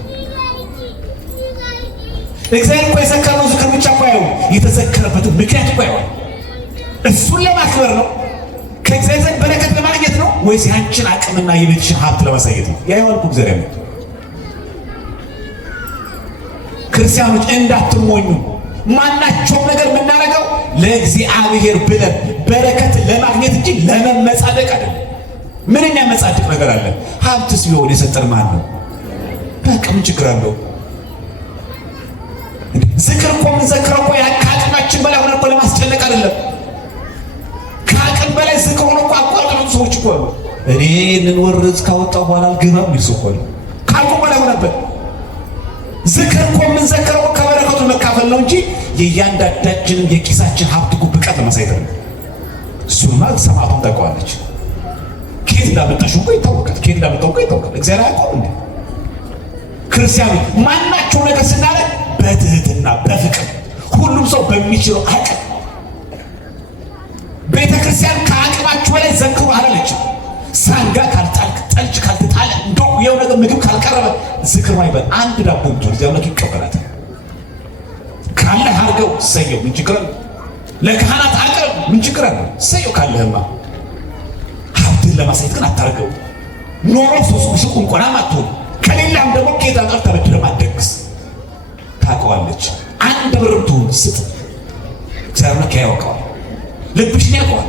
እግዚአብሔር እኮ የዘከረው ዝክር ብቻ እኮ አይሆን የተዘከረበትን ምክንያት እኮ አይሆን እሱን ለማክበር ነው፣ ከእግዚአብሔር ዘንድ በረከት ለማግኘት ነው ወይስ ያንቺን አቅምና የቤትሽን ሀብት ለማሳየት ነው? ያይዋል እኮ እግዚአብሔር ነው። ክርስቲያኖች እንዳትሞኙ፣ ማናቸውም ነገር የምናደርገው ለእግዚአብሔር ብለን በረከት ለማግኘት እንጂ ለመመጻደቅ አይደለም። ምንኛ መጻደቅ ነገር አለ? ሀብትስ ቢሆን የሰጠን ማን ነው? በቃ ምን ችግር አለው? ዝክር እኮ የምንዘክረው እኮ ከአቅማችን በላይ ሆነ እኮ ለማስጨነቅ አይደለም። ከአቅም በላይ ዝክር ሆነ እኮ አቋርጠው ሰዎች እኮ አሉ። እኔ እንወርዝ ካወጣው በኋላ አልገባም የሚል ሰው እኮ አለ። ከአቅሙ በላይ ሆነበት ዝክር እኮ የምንዘክረው ከበረከቱ መካፈል ነው እንጂ የእያንዳንዳችንን የኪሳችን ሀብት ጉብቀት ለማሳየት ነው። እሱማ ሰማዕቷን ታውቀዋለች። ከየት እንዳመጣሽው እኮ ይታወቃል። ከየት እንዳመጣው እኮ ይታወቃል። እግዚአብሔር አያውቀውም እንዴ? ክርስቲያኑ ማናቸው ነገር ስናደርግ በትህትና በፍቅር ሁሉም ሰው በሚችለው አቅም ቤተ ክርስቲያን ከአቅማችሁ በላይ ዘክሩ አላለች። ሳንጋ ካልጣልክ ጠልጭ ካልተጣለ እንደው የው ነገር ምግብ ካልቀረበ ዝክር ማይበል አንድ ዳቦ ብትወር እዚያው ነው ይቀበላታል። ካለ አድርገው ሰየው ምን ችግር አለ? ለካህናት አቅርብ ምን ችግር አለ? ሰየው ካለህማ ሀብትን ለማሳየት ግን አታርገው። ኖሮ ሱቅ እንቆናም አትሆን። ከሌላም ደግሞ ጌታ ጋር ተበድረህ ማደግስ ታውቀዋለች። አንድ ብርም ትሁን ስጥ። እግዚአብሔር ያውቀዋል፣ ልብሽን ያውቀዋል።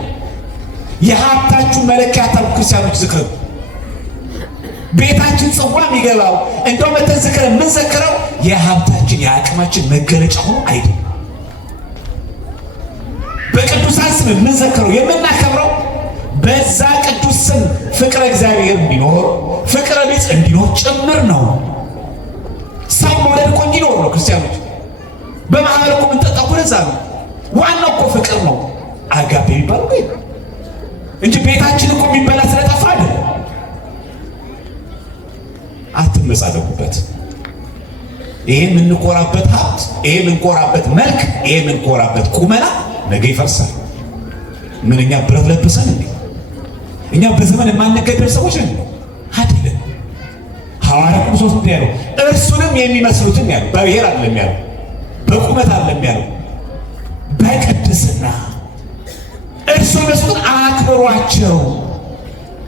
የሀብታችሁ መለኪያ ታው ክርስቲያኖች ዝክር ቤታችን ጽዋ የሚገባው እንደው መተን ዝክር የምንዘክረው የሀብታችን የአቅማችን መገለጫ ሆኖ አይደለም። በቅዱሳን ስም የምንዘክረው የምናከብረው በዛ ቅዱስ ስም ፍቅረ እግዚአብሔር እንዲኖር ፍቅረ ቢጽ እንዲኖር ጭምር ነው። ሰው መውደድ እኮ እንዲኖር ነው። ክርስቲያኖች በማህበር እኮ የምንጠጣው እኮ ለዛ ነው። ዋናው እኮ ፍቅር ነው። አጋፔ የሚባለው ወይ እንጂ ቤታችን እኮ የሚበላ ስለጠፋ አይደለም። አትመጻደቁበት። ይሄ የምንኮራበት ሀብት፣ ይሄ የምንኮራበት መልክ፣ ይሄ የምንኮራበት ቁመና ነገ ይፈርሳል። ምን እኛ ብረት ለብሰን እንዴ? እኛ በዘመን የማንገደል ሰዎች ነን አይደለም። ሐዋርያው ቅዱስ ያለው እርሱንም የሚመስሉትን ያለው በብሔር አይደለም ያለው፣ በቁመት አይደለም ያለው፣ በቅድስና እርሱ መስሉን አክብሯቸው።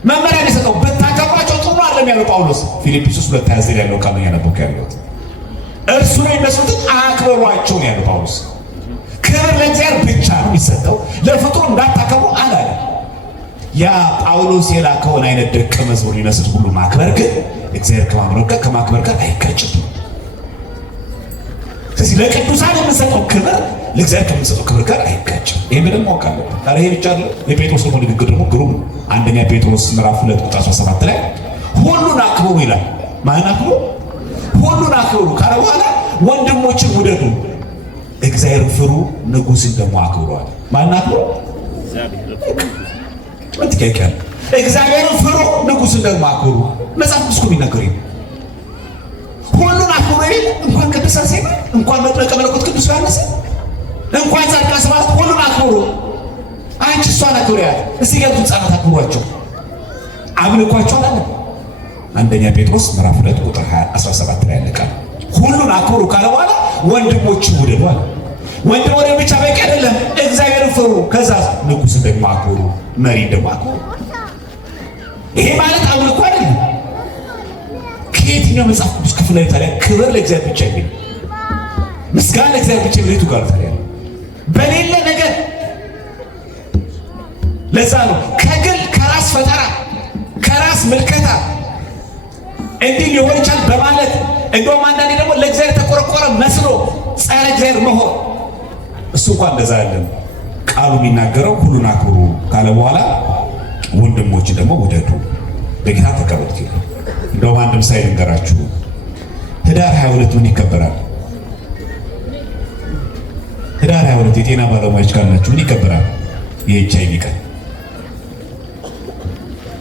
መመሪያ የሰጠው በታከብሯቸው ጥሩ አይደለም ያለው ጳውሎስ ፊልጵስዩስ 2:29 ያለው ቃል ያነበብኩ ያለው እርሱ ነው የሚመስሉትን አክብሯቸው ያለው ጳውሎስ። ክብር ለእግዚአብሔር ብቻ ነው የሚሰጠው፣ ለፍጡር እንዳታከብሩ አላለ። ያ ጳውሎስ የላከውን አይነት ደቀ መዝሙር ይመስል ሁሉ ማክበር ግን እግዚአብሔር ከማክበር ጋር አይጋጭም። ስለዚህ ለቅዱሳን የምንሰጠው ክብር ለእግዚአብሔር ከምንሰጠው ክብር ጋር አይጋጭም። ይሄ ምንም ማወቅ አለብን። ታዲያ ይሄ ብቻ አይደለም። የጴጥሮስ ደግሞ ንግግር ደግሞ ግሩም ነው። አንደኛ ጴጥሮስ ምዕራፍ 2:17 ላይ ሁሉን አክብሩ ይላል። ማን አክብሩ? ሁሉን አክብሩ ካለ በኋላ ወንድሞችን ውደዱ፣ እግዚአብሔር ፍሩ፣ ንጉሥን ደግሞ አክብሯል። ማን አክብሩ? ወንትከከል እግዚአብሔርን ፍሩ፣ ንጉሥን ደግሞ አክብሩ። መጽሐፍ ቅዱስ እኮ የሚናገር ይሄ ሁሉን አክብሩ ይል እንኳን ቅዱሳን ሴት እንኳን መጥምቀ መለኮት ቅዱስ ዮሐንስ እንኳን ጻድቃን ሰማዕታት ሁሉን አክብሩ። አንቺ እሷን አክብሪያት። እስቲ ገብቱ ሕፃናት አክብሯቸው፣ አምልኳቸው አለ። አንደኛ ጴጥሮስ ምዕራፍ 2:17 ላይ ያለ ቃል ሁሉን አክብሩ ካለ በኋላ ወንድሞችን ውደዱ አለ። ወንድም ወደድ ብቻ በቂ አይደለም። እግዚአብሔርን ፍሩ፣ ከዛ ንጉሥን ደግሞ አክብሩ፣ መሪን ደግሞ አክብሩ። ይሄ ማለት አምልኮ አይደለም። ከየትኛው መጽሐፍ ቅዱስ ክፍል ላይ ታዲያ ክብር ለእግዚአብሔር ብቻ የሚል ምስጋና ለእግዚአብሔር ብቻ የሚል ጋር ታዲያ በሌለ ነገር። ለዛ ነው ከግል ከራስ ፈጠራ ከራስ ምልከታ እንዲህ ሊሆን ይችላል በማለት እንደውም አንዳንዴ ደግሞ ለእግዚአብሔር ተቆረቆረ መስሎ ጸረ እግዚአብሔር መሆን እሱ እንኳን እንደዛ አይደለም። ቃሉ የሚናገረው ሁሉን አክብሩ ካለ በኋላ ወንድሞችን ደግሞ ውደዱ፣ በጌታ ተቀበሉት ይላል። እንደውም አንድ ምሳሌ ልንገራችሁ። ህዳር 22 ምን ይከበራል? ህዳር 22 የጤና ባለሙያዎች ካላችሁ ምን ይከበራል? የኤችአይቪ ቀን።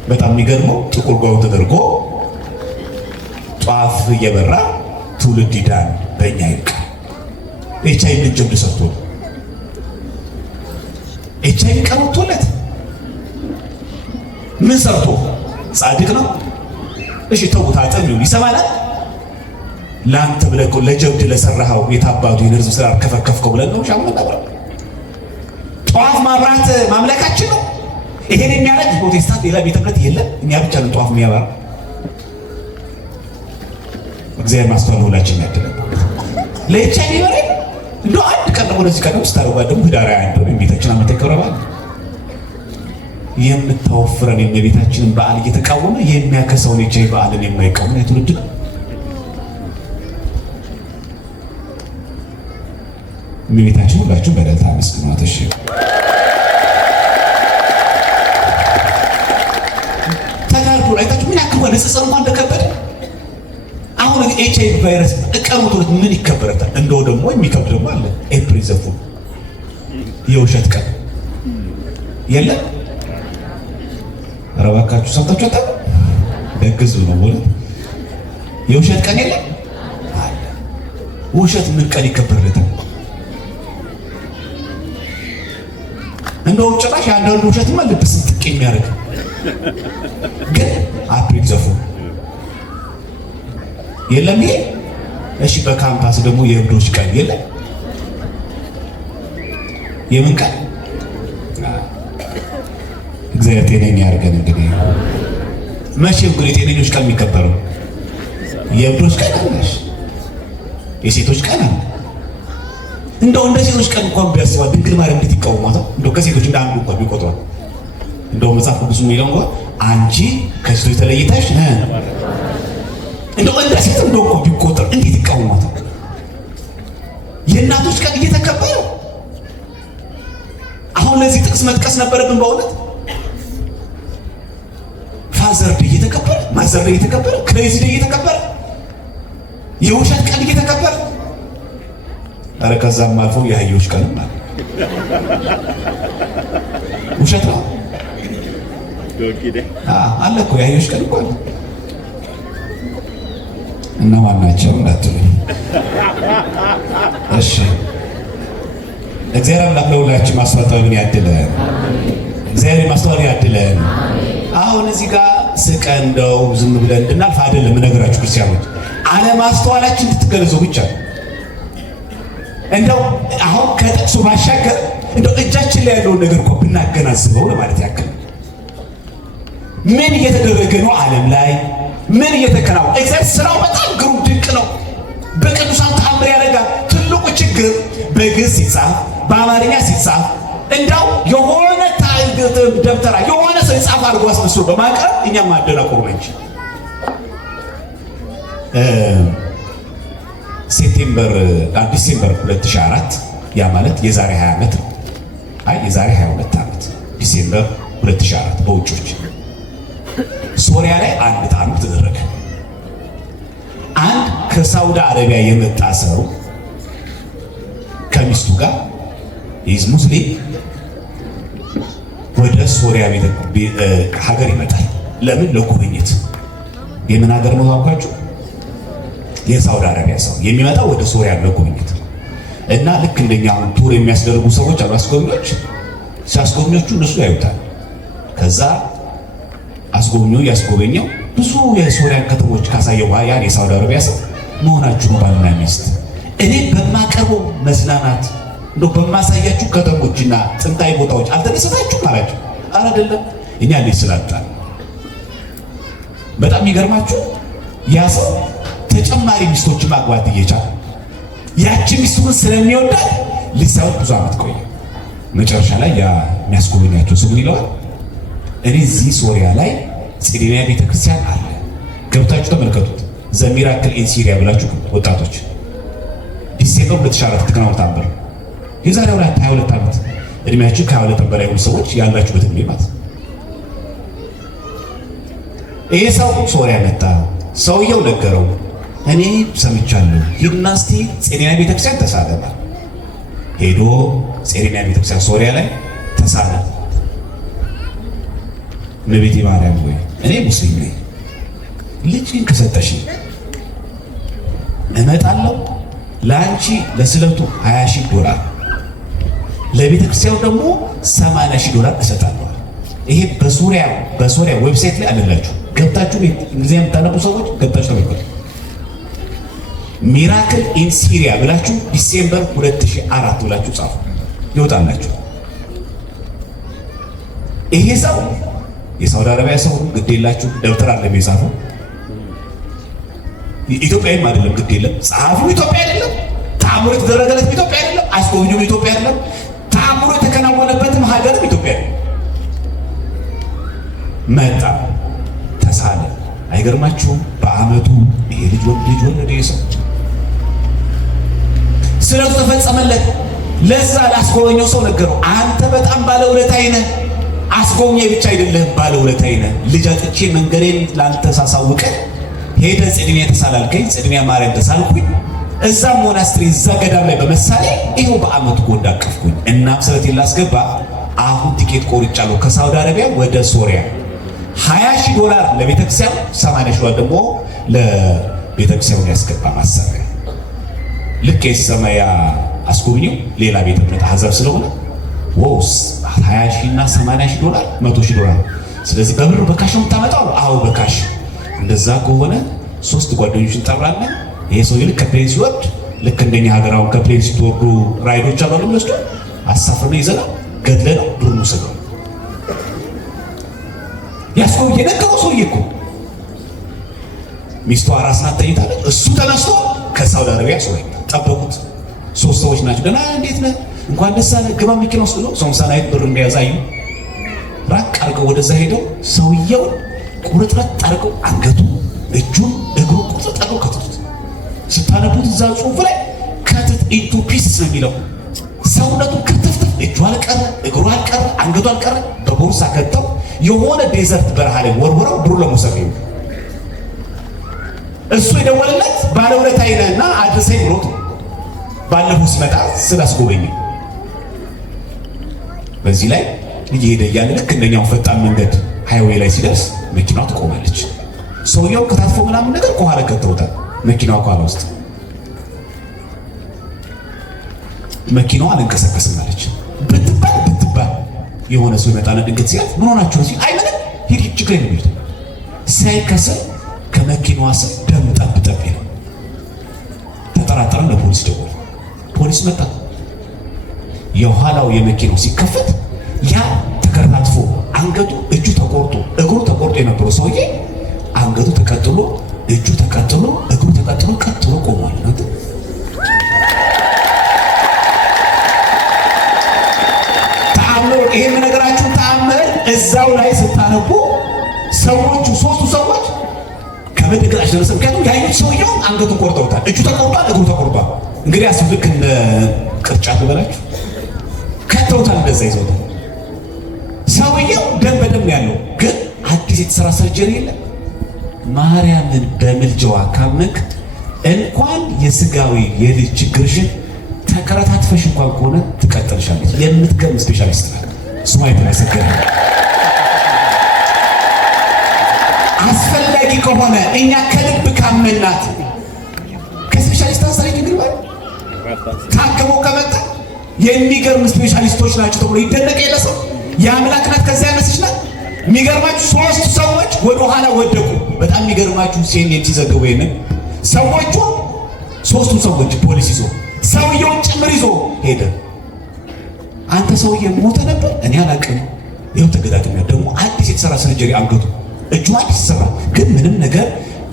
በጣም የሚገርመው ጥቁር ጋውን ተደርጎ ጧፍ እየበራ ትውልድ ይዳን በእኛ ይብቃ። ኤችአይቪ ልጅ ጀብድ ሰርቶ ኤችአይቪ ቀን ወጥቶለት ምን ሰርቶ ጻድቅ ነው? እሺ ተውት፣ አጥም ይሁን ይሰማናል። ለአንተ ብለህ እኮ ለጀብድ ለሰራኸው የታባቱ የነርዝ ስራ ከፈከፍከው ብለን ነው ሻሙ ነበር። ጧፍ ማብራት ማምለካችን ነው። ይሄን የሚያደርግ ፕሮቴስታንት ሌላ ቤተ እምነት የለም። እኛ ብቻ ነው ጧፍ የሚያበራ። እግዚአብሔር ማስተዋል ሁላችን ያደረገ ለኤችአይቪ ወሬ እንደው አንድ ቀን ደግሞ ወደዚህ ቀን ውስጥ ታደርጓ ደግሞ ህዳር 21 ቤታችን ዓመት ይከብራል። የምታወፍረን የቤታችንን በዓል እየተቃወመ የሚያከሰውን ኤችአይቪ በዓልን የማይቃወም የትውልድ ነው። እመቤታችን ሁላችሁ በደልታ መስክኗት። እሺ ተጋርዱ አይታችሁ ምን ያክል ንጽጽር እንኳን እንደከበደ። አሁን አሁን HIV ቫይረስ ቀኑት ምን ይከበረታል? እንደው ደግሞ የሚከብድ ደግሞ አለ። ኤፕሪል ዘፉ የውሸት ቀን የለም። ረባካችሁ ሰምታችሁ አጣ ደግዙ ነው ወለ የውሸት ቀን የለም አለ። ውሸት ምን ቀን ይከበረታል? እንደውም ጭራሽ አንዳንዱ ውሸትማ ልብስ ጥቅ የሚያደርግ ግን ኤፕሪል ዘፉ የለም ይሄ። እሺ በካምፓስ ደግሞ የእብዶች ቀን የለም። የምን ቀን? እግዚአብሔር ጤነኛ ያድርገን። እንግዲህ መቼም ግን የጤነኞች ቀን የሚከበረው የእብዶች ቀን አለሽ፣ የሴቶች ቀን አለ። እንደው እንደ ሴቶች ቀን እንኳን ቢያስባል ድንግል ማርያም እንዴት ይቃወማታል? እንደው ከሴቶች እንደ አንዱ እንኳን ቢቆጥሯል። እንደው መጽሐፍ ቅዱስ የሚለው እንኳን አንቺ ከሴቶች ተለይተሽ እንደው እንደ ሴት እንደው እኮ ቢቆጥር እንዴት ይቃወማታል? የእናቶች ቀን እየተከበረ አሁን ለዚህ ጥቅስ መጥቀስ ነበረብን። በእውነት ፋዘር ዴይ እየተከበረ ማዘር ዴይ እየተከበረ ክሬዚ ዴይ እየተከበረ የውሸት ቀን እየተከበረ ኧረ ከዛም አልፎ የአህዮች ቀን ማለት ውሸት ነው አለ እኮ የአህዮች ቀን እኮ አለ። እነማን ናቸው እንዳትሉኝ። እሺ እግዚአብሔር አምላክ ለሁላችን ማስተዋልን ያድለን። እግዚአብሔር ማስተዋል ያድለን። አሁን እዚህ ጋር ስቀን እንደው ዝም ብለን እንድናልፍ አይደለም እነግራችሁ ክርስቲያኖች፣ አለማስተዋላችን እንድትገለጹ ብቻ ነው። እንደው አሁን ከጥቅሱ ባሻገር እንደው እጃችን ላይ ያለውን ነገር እኮ ብናገናዝበው ለማለት ያክል ምን እየተደረገ ነው ዓለም ላይ ምን እየተከናወነ? እግዚአብሔር ስራው በጣም ግሩም ድንቅ ነው። በቅዱሳን ተአምር ያደርጋል። ትልቁ ችግር በግዕዝ ሲጻፍ በአማርኛ ሲጻፍ እንዳው የሆነ ደብተራ የሆነ ሰው ይጻፍ አድርጎ አስመስሎ በማቅረብ እኛም ማደናቆሩ እንጂ ዲሴምበር 2004 ያ ማለት የዛሬ 20 ዓመት ነው። አይ የዛሬ 22 ዓመት ዲሴምበር 2004 በውጮች ሶሪያ ላይ አንድ ተአምር ተደረገ። አንድ ከሳውዲ አረቢያ የመጣ ሰው ከሚስቱ ጋር ይዝ ሙስሊም ወደ ሶሪያ ሀገር ይመጣል። ለምን? ለጉብኝት። የምን ሀገር ነው ታውቃችሁ? የሳውዲ አረቢያ ሰው የሚመጣው ወደ ሶሪያ ለጉብኝት እና ልክ እንደኛ ቱር የሚያስደርጉ ሰዎች አሉ፣ አስጎብኚዎች። ሲያስጎብኞቹ እነሱ ያዩታል። ከዛ አስጎብኚው ያስጎበኘው ብዙ የሶሪያን ከተሞች ካሳየው በኋላ ያን የሳውዲ አረቢያ ሰው መሆናችሁ ነው ባልና ሚስት፣ እኔ በማቀርበው መዝናናት እንደው በማሳያችሁ ከተሞችና ጥንታዊ ቦታዎች አልተደሰታችሁም አላቸው። ኧረ አይደለም እኛ ልጅ ስላጣን። በጣም የሚገርማችሁ ያ ሰው ተጨማሪ ሚስቶችን ማግባት እየቻለ ያቺ ሚስቱን ስለሚወዳት ሊሳውት ብዙ ዓመት ቆየ። መጨረሻ ላይ ያ የሚያስጎበኛቸው ሰው ይለዋል፣ እኔ እዚህ ሶሪያ ላይ ጼዴንያ ቤተክርስቲያን አለ፣ ገብታችሁ ተመልከቱት። ዘሚራክል ኢን ሲሪያ ብላችሁ ወጣቶች ዲሴምበር 2004 ተከናወነ ታምር። የዛሬ 22 ዓመት እድሜያችሁ ከ22 በላይ የሆኑ ሰዎች ያላችሁበት እድሜ ማለት ይሄ ሰው ሶሪያ መጣ። ሰውየው ነገረው፣ እኔ ሰምቻለሁ፣ ሂድና እስቲ ጼዴንያ ቤተክርስቲያን ተሳለማ። ሄዶ ጼዴንያ ቤተክርስቲያን ሶሪያ ላይ ተሳለማ። እመቤቴ ማርያም ሆይ እኔ ሙስሊም ነኝ፣ ልጅን ከሰጠሽኝ እመጣለሁ፣ ለአንቺ ለስለቱ $20,000 ለቤተ ክርስቲያኑ ደግሞ $80,000 እሰጣለሁ። ይሄ በሶሪያ ዌብሳይት ላይ አለላችሁ። ገብታችሁ እንግሊዝኛ የምታነቡ ሰዎች ገብታችሁ ተመልከቱ። ሚራክል ኢን ሲሪያ ብላችሁ ዲሴምበር 2004 ብላችሁ ጻፉ፣ ይወጣላችሁ። ይሄ ሰው የሳውዲ አረቢያ ሰው ግድ የላችሁ ደብተር አለ የሚጻፈው ኢትዮጵያዊም አይደለም፣ ግድ የለም ጸሐፊው ኢትዮጵያ አይደለም፣ ተአምሩ የተደረገለት ኢትዮጵያ አይደለም፣ አስጎብኚው ኢትዮጵያ አይደለም፣ ተአምሩ የተከናወነበትም ሀገርም ኢትዮጵያ አይደለም። መጣ ተሳለ። አይገርማችሁም? በአመቱ ይሄ ልጅ ወለደ። ሰው ስለቱ ተፈጸመለት። ለዛ ላስጎበኘው ሰው ነገረው፣ አንተ በጣም ባለውለታዬ ነህ፣ አስጎብኚ ብቻ አይደለህም ባለውለታዬ ነህ። ልጅ አጥቼ መንገዴን ላንተ ሳሳውቅህ ሄደ ጽድሚያ ተሳላልከኝ ጽድሚያ ማርያም ተሳልኩኝ እዛ ሞናስትሪ እዛ ገዳም ላይ በመሳሌ ይሄው በአመቱ ጎንዳ አቀፍኩኝ። እናም ስለቴን ላስገባ አሁን ቲኬት ቆርጫለሁ ከሳውዲ አረቢያ ወደ ሶሪያ $20,000 ለቤተክርስቲያን 80,000 ደግሞ ለቤተክርስቲያን ያስገባ ማሰሪያ ልክ የሰማያ አስጎብኚው ሌላ ቤተ እምነት አሕዛብ ስለሆነ ወውስ 20,000 እና $80,000 $100,000 ስለዚህ በብር በካሽ ነው የምታመጣው? አዎ በካሽ። እንደዛ ከሆነ 3 ጓደኞችን ጠራና ይሄ ሰው ልክ ከፕሌን ሲወርድ ልክ እንደኛ ሀገራውን ከፕሌን ሲወርዱ ራይዶች አሉ ወስዶ አሳፍረን ይዘና ገድለነው ብሩን ወሰደው። ያስቆም የነገረው ሰውዬ እኮ ሚስቱ አራስ ናት ተኝታለች። እሱ ተነስቶ ከሳውዲ አረቢያ ሰው ጠበቁት። 3 ሰዎች ናቸው። ደህና እንዴት ነህ እንኳን ደስ አለህ ግባ መኪና ውስጥ ነው ሶምሳናይት ብር እንዲያዛዩ ራቅ አድርገው ወደዛ ሄደው ሰውየው ቁርጥርጥ አድርገው አንገቱ እጁን እግሩ ቁርጥርጥ አድርገው ከተቱት። ስታነቡት እዛ ጽሑፍ ላይ ከትት ኢንቱ ፒስ ነው የሚለው። ሰውነቱ ክትፍትፍ እጁ አልቀረ እግሩ አልቀረ አንገቱ አልቀረ በቦርሳ ከተው የሆነ ዴዘርት በረሃ ላይ ወርውረው ብሩ ለመውሰድ ነው። እሱ የደወለለት ባለውለታዬ ነህና አድርሰኝ ብሎት ባለፈው ሲመጣ ስላስጎበኘ በዚህ ላይ እየሄደ እያለ ልክ እንደኛው ፈጣን መንገድ ሃይዌይ ላይ ሲደርስ መኪናው ትቆማለች። ሰውየው ከታጥፎ ምናምን ነገር ከኋላ ከተውታል። መኪናው ከኋላ ውስጥ መኪናው አልንቀሳቀስም አለች። ብትባል የሆነ ሰው ይመጣና ድንገት ሲያት ምን ሆናችሁ ነው ሲል አይ ምንም ሂድ ችግር የለም ይሉት ሳይከስር ከመኪናዋ ስር ደም ጠብ ይላል። ተጠራጠረን ለፖሊስ ደወለ። ፖሊስ መጣ። የኋላው የመኪናው ሲከፈት ያ ተከራትፎ አንገቱ እጁ ተቆርጦ እግሩ ተቆርጦ የነበረው ሰውዬ አንገቱ ተቀጥሎ እጁ ተቀጥሎ እግሩ ተቀጥሎ ቀጥሎ ቆሟል። ተአምር ይሄን ነገራችሁ ተአምር እዛው ላይ ስታነቡ ሰዎቹ 3ቱ ሰዎች ከመደገራሽ ደረሰ። ምክንያቱም ያዩት ሰውየው አንገቱን ቆርጠውታል፣ እጁ ተቆርጧል፣ እግሩ ተቆርጧል። እንግዲህ አስልክ እንደ ቅርጫት በላችሁ ከተውታል፣ እንደዛ ይዘውታል። ሰውየው ደም በደም ያለው ግን አዲስ የተሰራ ሰርጀሪ የለም። ማርያምን በምልጃዋ ካመንክ እንኳን የስጋዊ የልጅ ችግርሽን ተከራታትፈሽ እንኳን ከሆነ ትቀጥልሻለች። የምትገርም ስፔሻሊስት ናት። ስሟ የተመሰገነ አስፈላጊ ከሆነ እኛ ከልብ ካመናት ከስፔሻሊስት አሰረኝ ግን ማለት ታከሞ ከመጣ የሚገርም ስፔሻሊስቶች ናቸው ተብሎ ይደነቅ የለሰው የአምላክ ናት። ከዚያ ያነስሽ ናት። የሚገርማችሁ 3 ሰዎች ወደ ኋላ ወደቁ። በጣም የሚገርማችሁ ሲኤንኤን ሲዘግቡ ይሄንን ሰዎቹ 3ቱ ሰዎች ፖሊስ ይዞ ሰውየውን ጭምር ይዞ ሄደ። አንተ ሰውዬ ሞተ ነበር እኔ አላውቅም። ይኸው ተገዳደመ። ደግሞ አዲስ የተሰራ ሰርጀሪ አንገቱ እጁ አዲስ ሰራ፣ ግን ምንም ነገር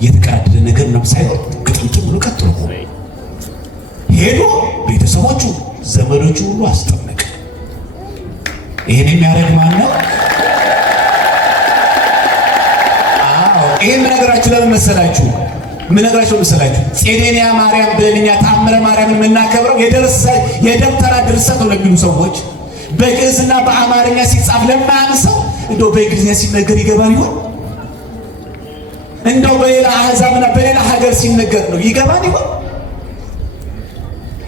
የተቀዳደደ ነገር ነው ሳይሆን ግጥምጥም ብሎ ቀጥሎ ሄዶ ቤተሰቦቹ ዘመዶቹ ሁሉ አስጠመቀ። ይሄን የሚያደርግ ማን ነው? ይሄን ነገራችሁ ለምን መሰላችሁ? ምን ነገራችሁ መሰላችሁ? ጼዴንያ ማርያም ብለንኛ ታምረ ማርያምን የምናከብረው የደብተራ ድርሰት ነው ለሚሉ ሰዎች በግዕዝና በአማርኛ ሲጻፍ ለማያምን ሰው እንደው በእንግሊዝኛ ሲነገር ይገባል ይሆን? እንደው በሌላ አሕዛብና በሌላ ሀገር ሲነገር ነው ይገባል ይሆን?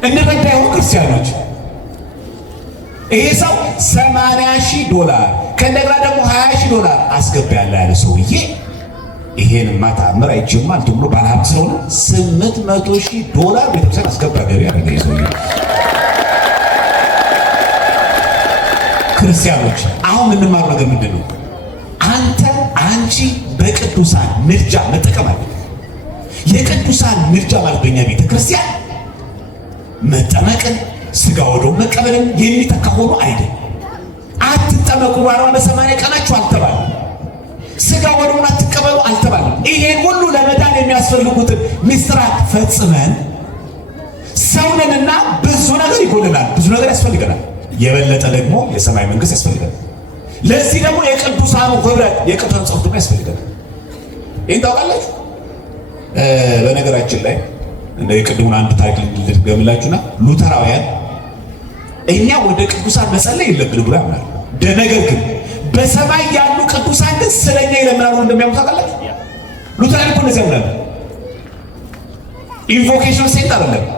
እንረዳ ይሆን ክርስቲያኖች? ይሄ ሰው $80,000 ከእንደገና ደግሞ $20,000 አስገባያለሁ ያለ ሰውዬ ይሄንማ ተአምር አይችልም ተብሎ ባለሀብት ስለሆነ $800,000 ቤተክርስቲያን አስገባ ገቢ ያደረገ ሰውዬ። ክርስቲያኖች አሁን የምንማረው ነገር ምንድን ነው? አንቺ በቅዱሳን ምልጃ መጠቀም አለ። የቅዱሳን ምልጃ ማለት በእኛ ቤተክርስቲያን መጠመቅን ስጋ ወዶ መቀበልን የሚተካ ሆኖ አይደል። አትጠመቁ በ40 ቀናችሁ አልተባለ። ስጋ ወዶን አትቀበሉ አልተባለ። ይሄን ሁሉ ለመዳን የሚያስፈልጉትን ምስጢራት ፈጽመን ሰውነንና ብዙ ነገር ይጎልናል፣ ብዙ ነገር ያስፈልገናል። የበለጠ ደግሞ የሰማይ መንግስት ያስፈልገናል። ለዚህ ደግሞ የቅዱሳኑ ህብረት የቅዱሳን ጸሎት ደግሞ ያስፈልገናል። ይሄን ታውቃላችሁ። በነገራችን ላይ እንደ የቅድሙን አንድ ታሪክ ልድገምላችሁና ሉተራውያን እኛ ወደ ቅዱሳን መጸለይ የለብንም ብሎ ያምናሉ። ነገር ግን በሰማይ ያሉ ቅዱሳን ግን ስለኛ ይለምናሉ እንደሚያምኑ ታውቃላችሁ። ሉተራውያን እኮ እንደዚህ ያምናሉ። ኢንቮኬሽን ሴንተር አይደለም።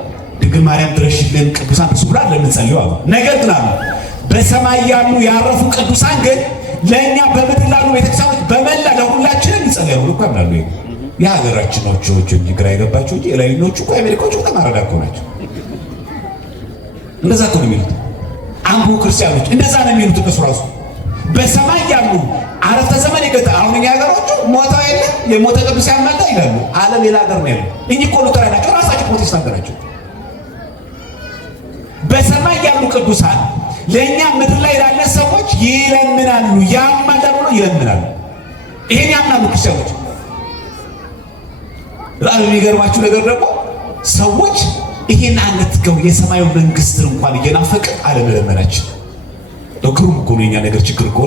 ድንግል ማርያም ድረሽልን ቅዱሳን እሱ ብላ ለምንጸልዩ አሉ። ነገር ግን አሉ በሰማይ ያሉ ያረፉ ቅዱሳን ግን ለእኛ በምድር ላሉ ቤተክርስቲያኖች በመላ ለሁላችንም ይጸልያሉ እኮ ያምናሉ። የሀገራችኖቹ ግራ የገባቸው እንጂ የላይኞቹ እኮ የአሜሪካዎቹ በጣም አራዳ እኮ ናቸው። እንደዛ እኮ ነው የሚሉት አንቡ ክርስቲያኖች እንደዛ ነው የሚሉት እነሱ ራሱ በሰማይ ያሉ አረፍተ ዘመን ይገጣ። አሁን እኛ ሀገሮቹ ሞተው የለ የሞተ ቅዱስ ያመጣ ይላሉ። ዓለም ሌላ ሀገር ነው ያለው። እኚህ እኮ ሉተራን ናቸው፣ ራሳቸው ፕሮቴስታንት ናቸው። በሰማይ ያሉ ቅዱሳን ለእኛ ምድር ላይ ላለ ሰዎች ይለምናሉ፣ ያማልዳሉ ብሎ ይለምናሉ። ይሄን ያምናሉ ክርስቲያኖች። በጣም የሚገርማችሁ ነገር ደግሞ ሰዎች ይሄን አንትገው የሰማዩ መንግስት እንኳን እየናፈቀ አለመለመናችን ግሩም እኮ ነው። የኛ ነገር ችግር እኮ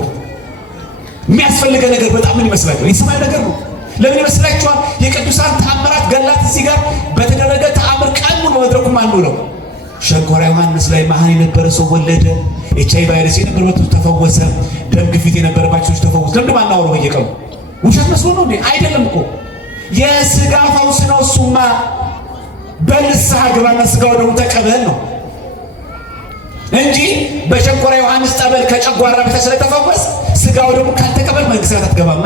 የሚያስፈልገ ነገር በጣም ምን ይመስላችኋል? የሰማዩ ነገር ነው። ለምን ይመስላችኋል? የቅዱሳን ተአምራት ገላት እዚህ ጋር በተደረገ ተአምር ቀን ሙሉ መድረኩ ማን ነው? ሸንኮራ ዮሐንስ ላይ መሃን የነበረ ሰው ወለደ። ኤችአይቪ ቫይረስ የነበረበት ተፈወሰ። ደም ግፊት የነበረባቸው ሰዎች ተፈወሱ። ለምን ማናወራው በየቀኑ? ውሸት መስሎ ነው እንዴ? አይደለም እኮ የስጋ ፈውስ ነው። እሱማ በንስሐ ግባና ስጋው ደግሞ ተቀበል ነው እንጂ በሸንኮራ ዮሐንስ ጠበል ከጨጓራ በታች ስለተፈወስ ስጋው ደግሞ ካልተቀበል መንግስት አትገባማ።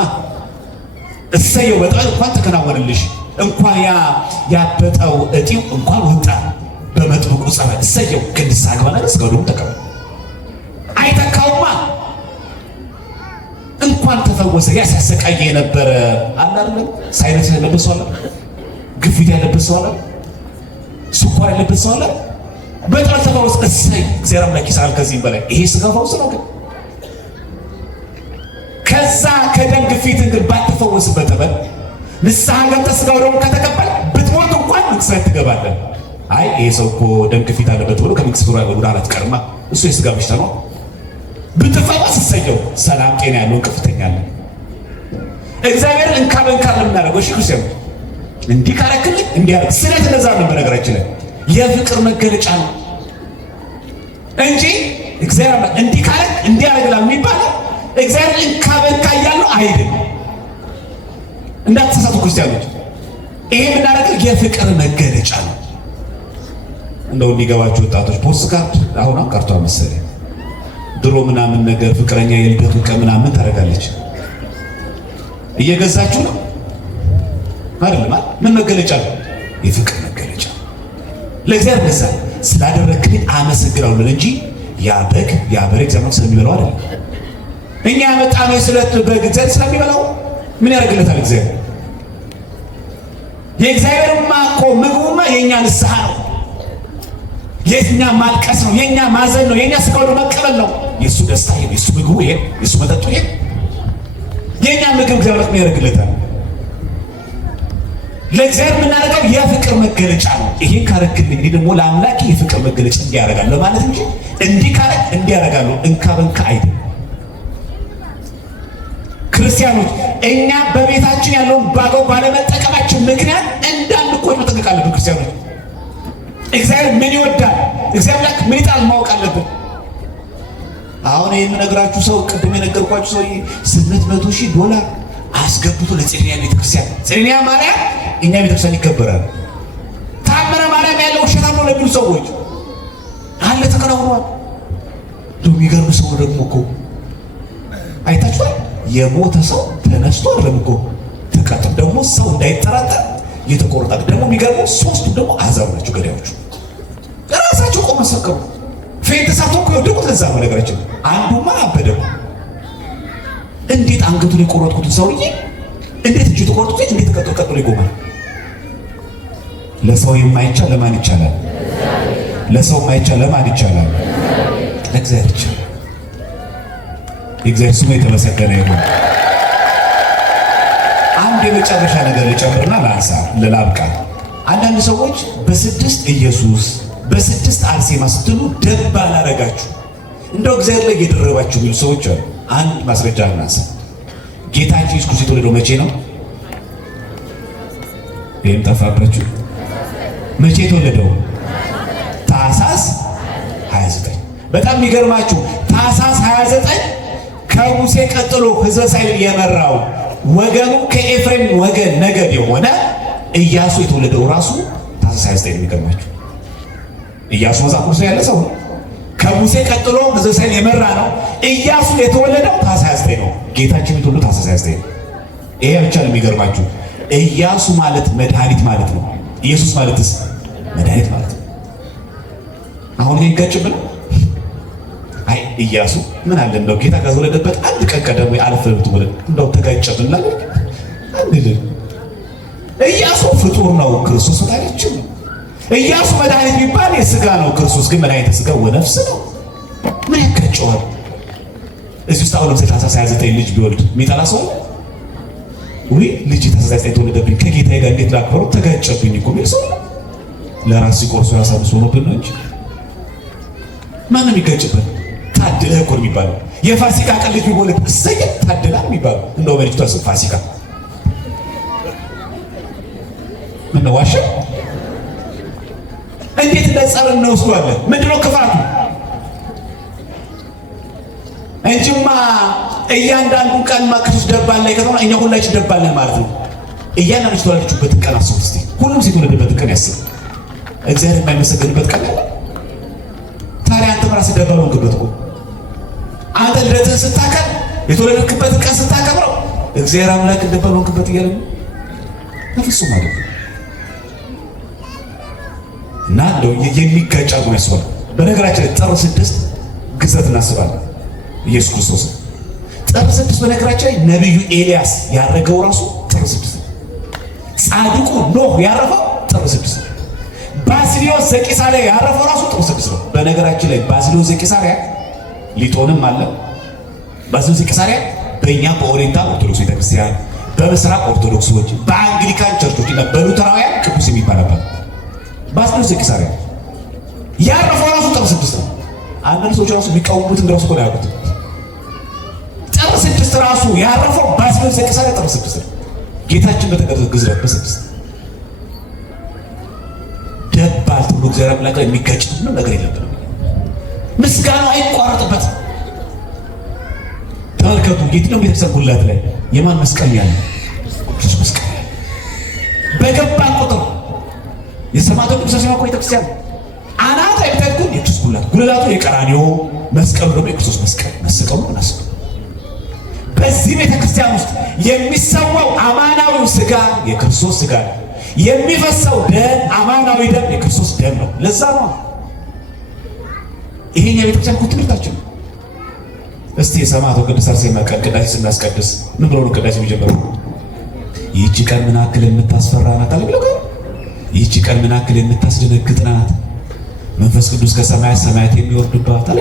እሰየው በጣም እንኳን ተከናወነልሽ፣ እንኳን ያበጠው እጢው እንኳን ወጣ በመጥምቁ ጸበል እሰየው፣ ከንስሐ ግባና ስጋው ደግሞ ተቀበል። አይተካውማ እንኳን ተፈወሰ። ያሳሰቃየ የነበረ አለ አይደል? ሳይነስ ያለበት ሰው አለ፣ ግፊት ያለበት ሰው አለ፣ ስኳር ያለበት ሰው አለ። በጣም ተፈወሰ። እሰይ እግዚአብሔር አምላክ ይሳል። ከዚህ በላይ ይሄ ስጋ ፈውስ ነው። ግን ከዛ ከደም ግፊት ግን ባትፈወስበት ጠበል ንስሐ ገብተህ ስጋው ደግሞ ከተቀበል ብትሞት እንኳን መንግስት ትገባለህ። አይ ይሄ ሰው እኮ ደም ግፊት አለበት ብሎ ከመንግስት ፍሩ አይወዱ አላት ቀርማ እሱ የስጋ በሽታ ነው። ብትፈወስ እሰየው፣ ሰላም ጤና ያለው እንቅፍተኛለን። እግዚአብሔር እንካ በእንካ ለምናደርገው እሺ ክርስቲያኑ እንዲህ ካረክልኝ እንዲያርግ ስለት ለዛ ነው። በነገራችን ላይ የፍቅር መገለጫ ነው እንጂ እግዚአብሔር እንዲህ ካረክ እንዲያርግላል የሚባለው እግዚአብሔር እንካ በእንካ እያለው አይደለም። እንዳትሳሳቱ ክርስቲያኖች፣ ይሄ የምናደርገው የፍቅር መገለጫ ነው። እንደው እንዲገባችሁ ወጣቶች ፖስት ካርድ አሁን ቀርቷል መሰለኝ። ድሮ ምናምን ነገር ፍቅረኛ የልደቱ ቀን ምናምን ታደርጋለች። እየገዛችሁ ነው አይደለም? ምን መገለጫ ነው? የፍቅር መገለጫ። ለእግዚአብሔር ገዛ ስላደረግልኝ አመሰግናለሁ እንጂ ያ በግ እግዚአብሔር ስለሚበላው አይደለም። እኛ ያመጣነው ስለት በግ እግዚአብሔር ስለሚበላው ምን ያደርግለታል? እግዚአብሔር የእግዚአብሔርማ እኮ ምግቡማ የኛ ንስሐ ነው፣ የኛ ማልቀስ ነው፣ የኛ ማዘን ነው፣ የኛ ስጋው መቀበል ነው። የሱ ደስታ ይሄ፣ የሱ ምግቡ ይሄ፣ የሱ መጠጡ ይሄ። የኛ ምግብ እግዚአብሔር ምን ያደርግለታል? ለእግዚአብሔር የምናደርገው የፍቅር መገለጫ ነው። ይሄን ካረክልኝ እኔ ደግሞ ለአምላኬ የፍቅር መገለጫ እንዲያደርጋለሁ ማለት እንጂ እንዲህ ካረክ እንዲያደርጋለሁ እንካ በንካ አይደለም። ክርስቲያኖች እኛ በቤታችን ያለውን ባገው ባለመጠቀማችን ምክንያት እንዳንቆጭ መጠንቀቅ አለብን። ክርስቲያኖች እግዚአብሔር ምን ይወዳል፣ እግዚአብሔር ምን ይጣል ማወቅ አለብን። አሁን የምነግራችሁ ሰው ቅድም የነገርኳችሁ ሰው $800,000 አስገብቶ ለጽንያ ቤተክርስቲያን ጽንያ ማርያም እኛ ቤተክርስቲያን ይከበራል። ታምረ ማርያም ያለው ውሸታም ነው ለሚሉ ሰዎች አለ ተከናውኗል። የሚገርም ሰው ደግሞ እኮ አይታችኋል። የሞተ ሰው ተነስቶ አይደለም እኮ ተቀጥቶ ደግሞ ሰው እንዳይጠራጠር የተቆረጠ ደግሞ የሚገርመው ሶስቱ ደግሞ አዛብ ናቸው ገዳዮቹ። ራሳቸው ቆመ ሰከሩ ፌንት ሳቶ ከወደቁት ለዛ ነው ነገራችን። አንዱማ አበደው። እንዴት አንገቱን የቆረጥኩት ሰውዬ እንዴት እጁ ተቆርጦ እንዴት ቀጥሎ ይቆማል? ለሰው የማይቻል ለማን ይቻላል? ለሰው የማይቻል ለማን ይቻላል? ለእግዚአብሔር ይቻላል። የእግዚአብሔር ስሙ የተመሰገነ ይሁን። አንድ የመጨረሻ ነገር ልጨምርና ላንሳ ለላብቃ። አንዳንድ ሰዎች በስድስት ኢየሱስ በስድስት አርሴማ ስትሉ ደባ አላረጋችሁ እንደው እግዚአብሔር ላይ እየደረባችሁ የሚሉ ሰዎች አሉ። አንድ ማስረጃ እናንሳ። ጌታችን ኢየሱስ ክርስቶስ የተወለደው መቼ ነው? ይህም ጠፋባችሁ። መቼ የተወለደው? ታኅሳስ 29። በጣም የሚገርማችሁ ታኅሳስ 29 ከሙሴ ቀጥሎ ሕዝበ እስራኤልን የመራው ወገኑ ከኤፍሬም ወገን ነገድ የሆነ ኢያሱ የተወለደው ራሱ ታኅሳስ 29 የሚገርማችሁ ኢያሱ መጽሐፍ ቅዱስ ያለ ሰው ከሙሴ ቀጥሎ ሕዝበ የመራ ነው። ኢያሱ የተወለደው ታኅሳስ 29 ነው። ጌታችን የተወለደው ታኅሳስ 29 ነው። ይሄ ብቻ ነው የሚገርማችሁ። ኢያሱ ማለት መድኃኒት ማለት ነው። ኢየሱስ ማለትስ መድኃኒት ማለት ነው። አሁን ይሄን ገጭብን አይ ኢያሱ ምን አለ እንደው ጌታ ከተወለደበት አንድ ቀን ቀደም አልፈ ብትወለድ እንደው ተጋጨብና አንድ ኢያሱ ፍጡር ነው፣ ክርስቶስ ታሪችም ነው። ኢያሱ መድኃኒት የሚባል የሥጋ ነው፣ ክርስቶስ ግን መድኃኒተ ሥጋ ወነፍስ ነው። ምን ያጋጨዋል? እዚህ ውስጥ አሁን ለምሳሌ ታኅሳስ 29 ልጅ ቢወልድ የሚጠላ ሰው ወይ ልጅ ታኅሳስ 29 ተወለደብኝ ከጌታዬ ጋር እንዴት ላክብረው ተጋጨብኝ እኮ የሚል ሰው ለራስ ሲቆርሱ ያሳብስ ሆኖብን ነው እንጂ ማንም ይጋጭበት። ታድለህ እኮ የሚባለው የፋሲካ ቀን ልጅ ቢወለድ እሰይ ታድላል የሚባለው እንደው በልጅቷ ስም ፋሲካ ምን ነው ዋሸ? እንዴት ለጸር እንወስዷለን? ምንድነው ክፋቱ? እንጂማ እያንዳንዱ ቀን ማክሱስ ደባል ላይ ከተማ እኛ ሁላችን ደባልን ማለት ነው። እያንዳንዱ ተወለደችበት ቀን አስቡ እስቲ። ሁሉም ሲተወለደበት ቀን ያስብ። እግዚአብሔር የማይመሰገንበት ቀን አለ? ታዲያ አንተ ራስህ ደባል ሆንክበት እኮ። አንተ ልደትህን ስታከብር የተወለድክበት ቀን ስታከብረው እግዚአብሔር አምላክ ደባል ሆንክበት እያለ ነው። በፍጹም አይደለም። እና እንደው የሚጋጭ አርጎ ያስባል። በነገራችን ላይ ጥር 6 ግዝረት እናስባለን። ኢየሱስ ክርስቶስ ጥር 6 በነገራችን ላይ ነቢዩ ኤልያስ ያረገው ራሱ ጥር 6 ነው። ጻድቁ ኖህ ያረፈው ጥር 6 ነው። ባስልዮስ ዘቂሳርያ ያረፈው ራሱ ጥር 6 ነው። በነገራችን ላይ ባስልዮስ ዘቂሳርያ ሊጦንም አለ። ባስልዮስ ዘቂሳርያ በእኛ በኦሪየንታል ኦርቶዶክስ ቤተክርስቲያን፣ በምስራቅ ኦርቶዶክሶች፣ በአንግሊካን ቸርቾች እና በሉተራውያን ቅዱስ የሚባል ነበር። ባስልዮስ ዘቂሳርያ ያረፈው ራሱ ጥር 6 ነው። አንዳንድ ሰዎች ራሱ የሚቃወሙት እንደራሱ እኮ ነው ያሉት። ጥር 6 ራሱ ያረፈው ባስልዮስ ዘቂሳርያ ጥር 6 ነው። ጌታችን በተቀደሰ ግዝረት በ6 ደባል ተብሎ እግዚአብሔር አምላክ ላይ የሚጋጭ ምንም ነገር የለብንም። ምስጋናው አይቋረጥበትም። ተመልከቱ የትኛው ቤተክርስቲያን ጉልላት ላይ የማን መስቀል ያለ? ክርስቶስ መስቀል ያለ። በገባን ቁጥር የሰማዕታት ቅዱሳን ሲማኮ ቤተክርስቲያን አናት አይተኩን የክርስቶስ ጉልላት፣ ጉልላቱ የቀራንዮ መስቀሉ ደግሞ የክርስቶስ መስቀል መስቀሉ እናስብ። በዚህ ቤተክርስቲያን ውስጥ የሚሰዋው አማናዊው ስጋ የክርስቶስ ስጋ ነው። የሚፈሰው ደም አማናዊ ደም የክርስቶስ ደም ነው። ለዛ ነው ይሄኛ ቤተክርስቲያን እኮ ትምህርታችን። እስቲ የሰማዕቷ ቅድስት አርሴማ ቀን ቅዳሴ ስናስቀድስ ምን ብሎ ነው ቅዳሴ የሚጀምረው? ይህቺ ቀን ምን ያክል የምታስፈራ ናት አለ ብለው። ይህቺ ቀን ምን ያክል የምታስደነግጥ ናት፣ መንፈስ ቅዱስ ከሰማያት ሰማያት የሚወርድባት አለ።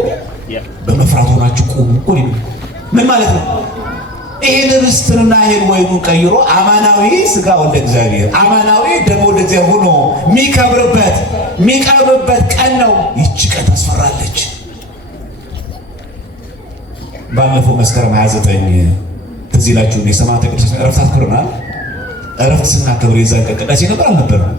በመፍራት ሆናችሁ ቁሙ እኮ ነው። ምን ማለት ነው? ይሄን ርስትንና ይሄን ወይኑን ቀይሮ አማናዊ ስጋ ወልደ እግዚአብሔር አማናዊ ደም ወልደ እግዚአብሔር ሆኖ የሚቀርብበት ቀን ነው። ይህች ቀን ታስፈራለች። ባለፈው መስከረም 29 ትዝ ይላችሁ የሰማዕታት ቅዱሳን ዕረፍት አክብረናል። ዕረፍት ስናከብር የዛን ቀን ቅዳሴ ነበር አልነበረም?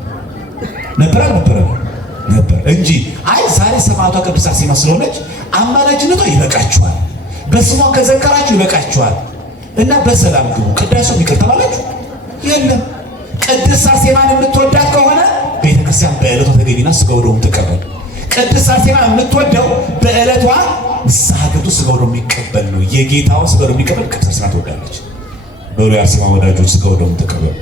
ነበር እንጂ አይ ዛሬ ሰማዕቷ ቅድስት አርሴማ ስለሆነች አማላጅነቷ ይበቃችኋል፣ በስሟ ከዘከራችሁ ይበቃችኋል እና በሰላም ግቡ። ቅዳሴው ይቅር ተባላችሁ? የለም። ቅድስት አርሴማን የምትወዳት ከሆነ ቤተክርስቲያን በዕለቷ ተገኝና ስጋው ደሙ ተቀበል። ቅድስት አርሴማ የምትወደው በዕለቷ ንስሐ ገብቶ ስጋው ደሙ የሚቀበል ነው። የጌታውን ስጋው ደሙ የሚቀበል ቅድስት አርሴማ ትወዳለች። በሉ የአርሴማ ወዳጆች ስጋው ደሙ ተቀበሉ።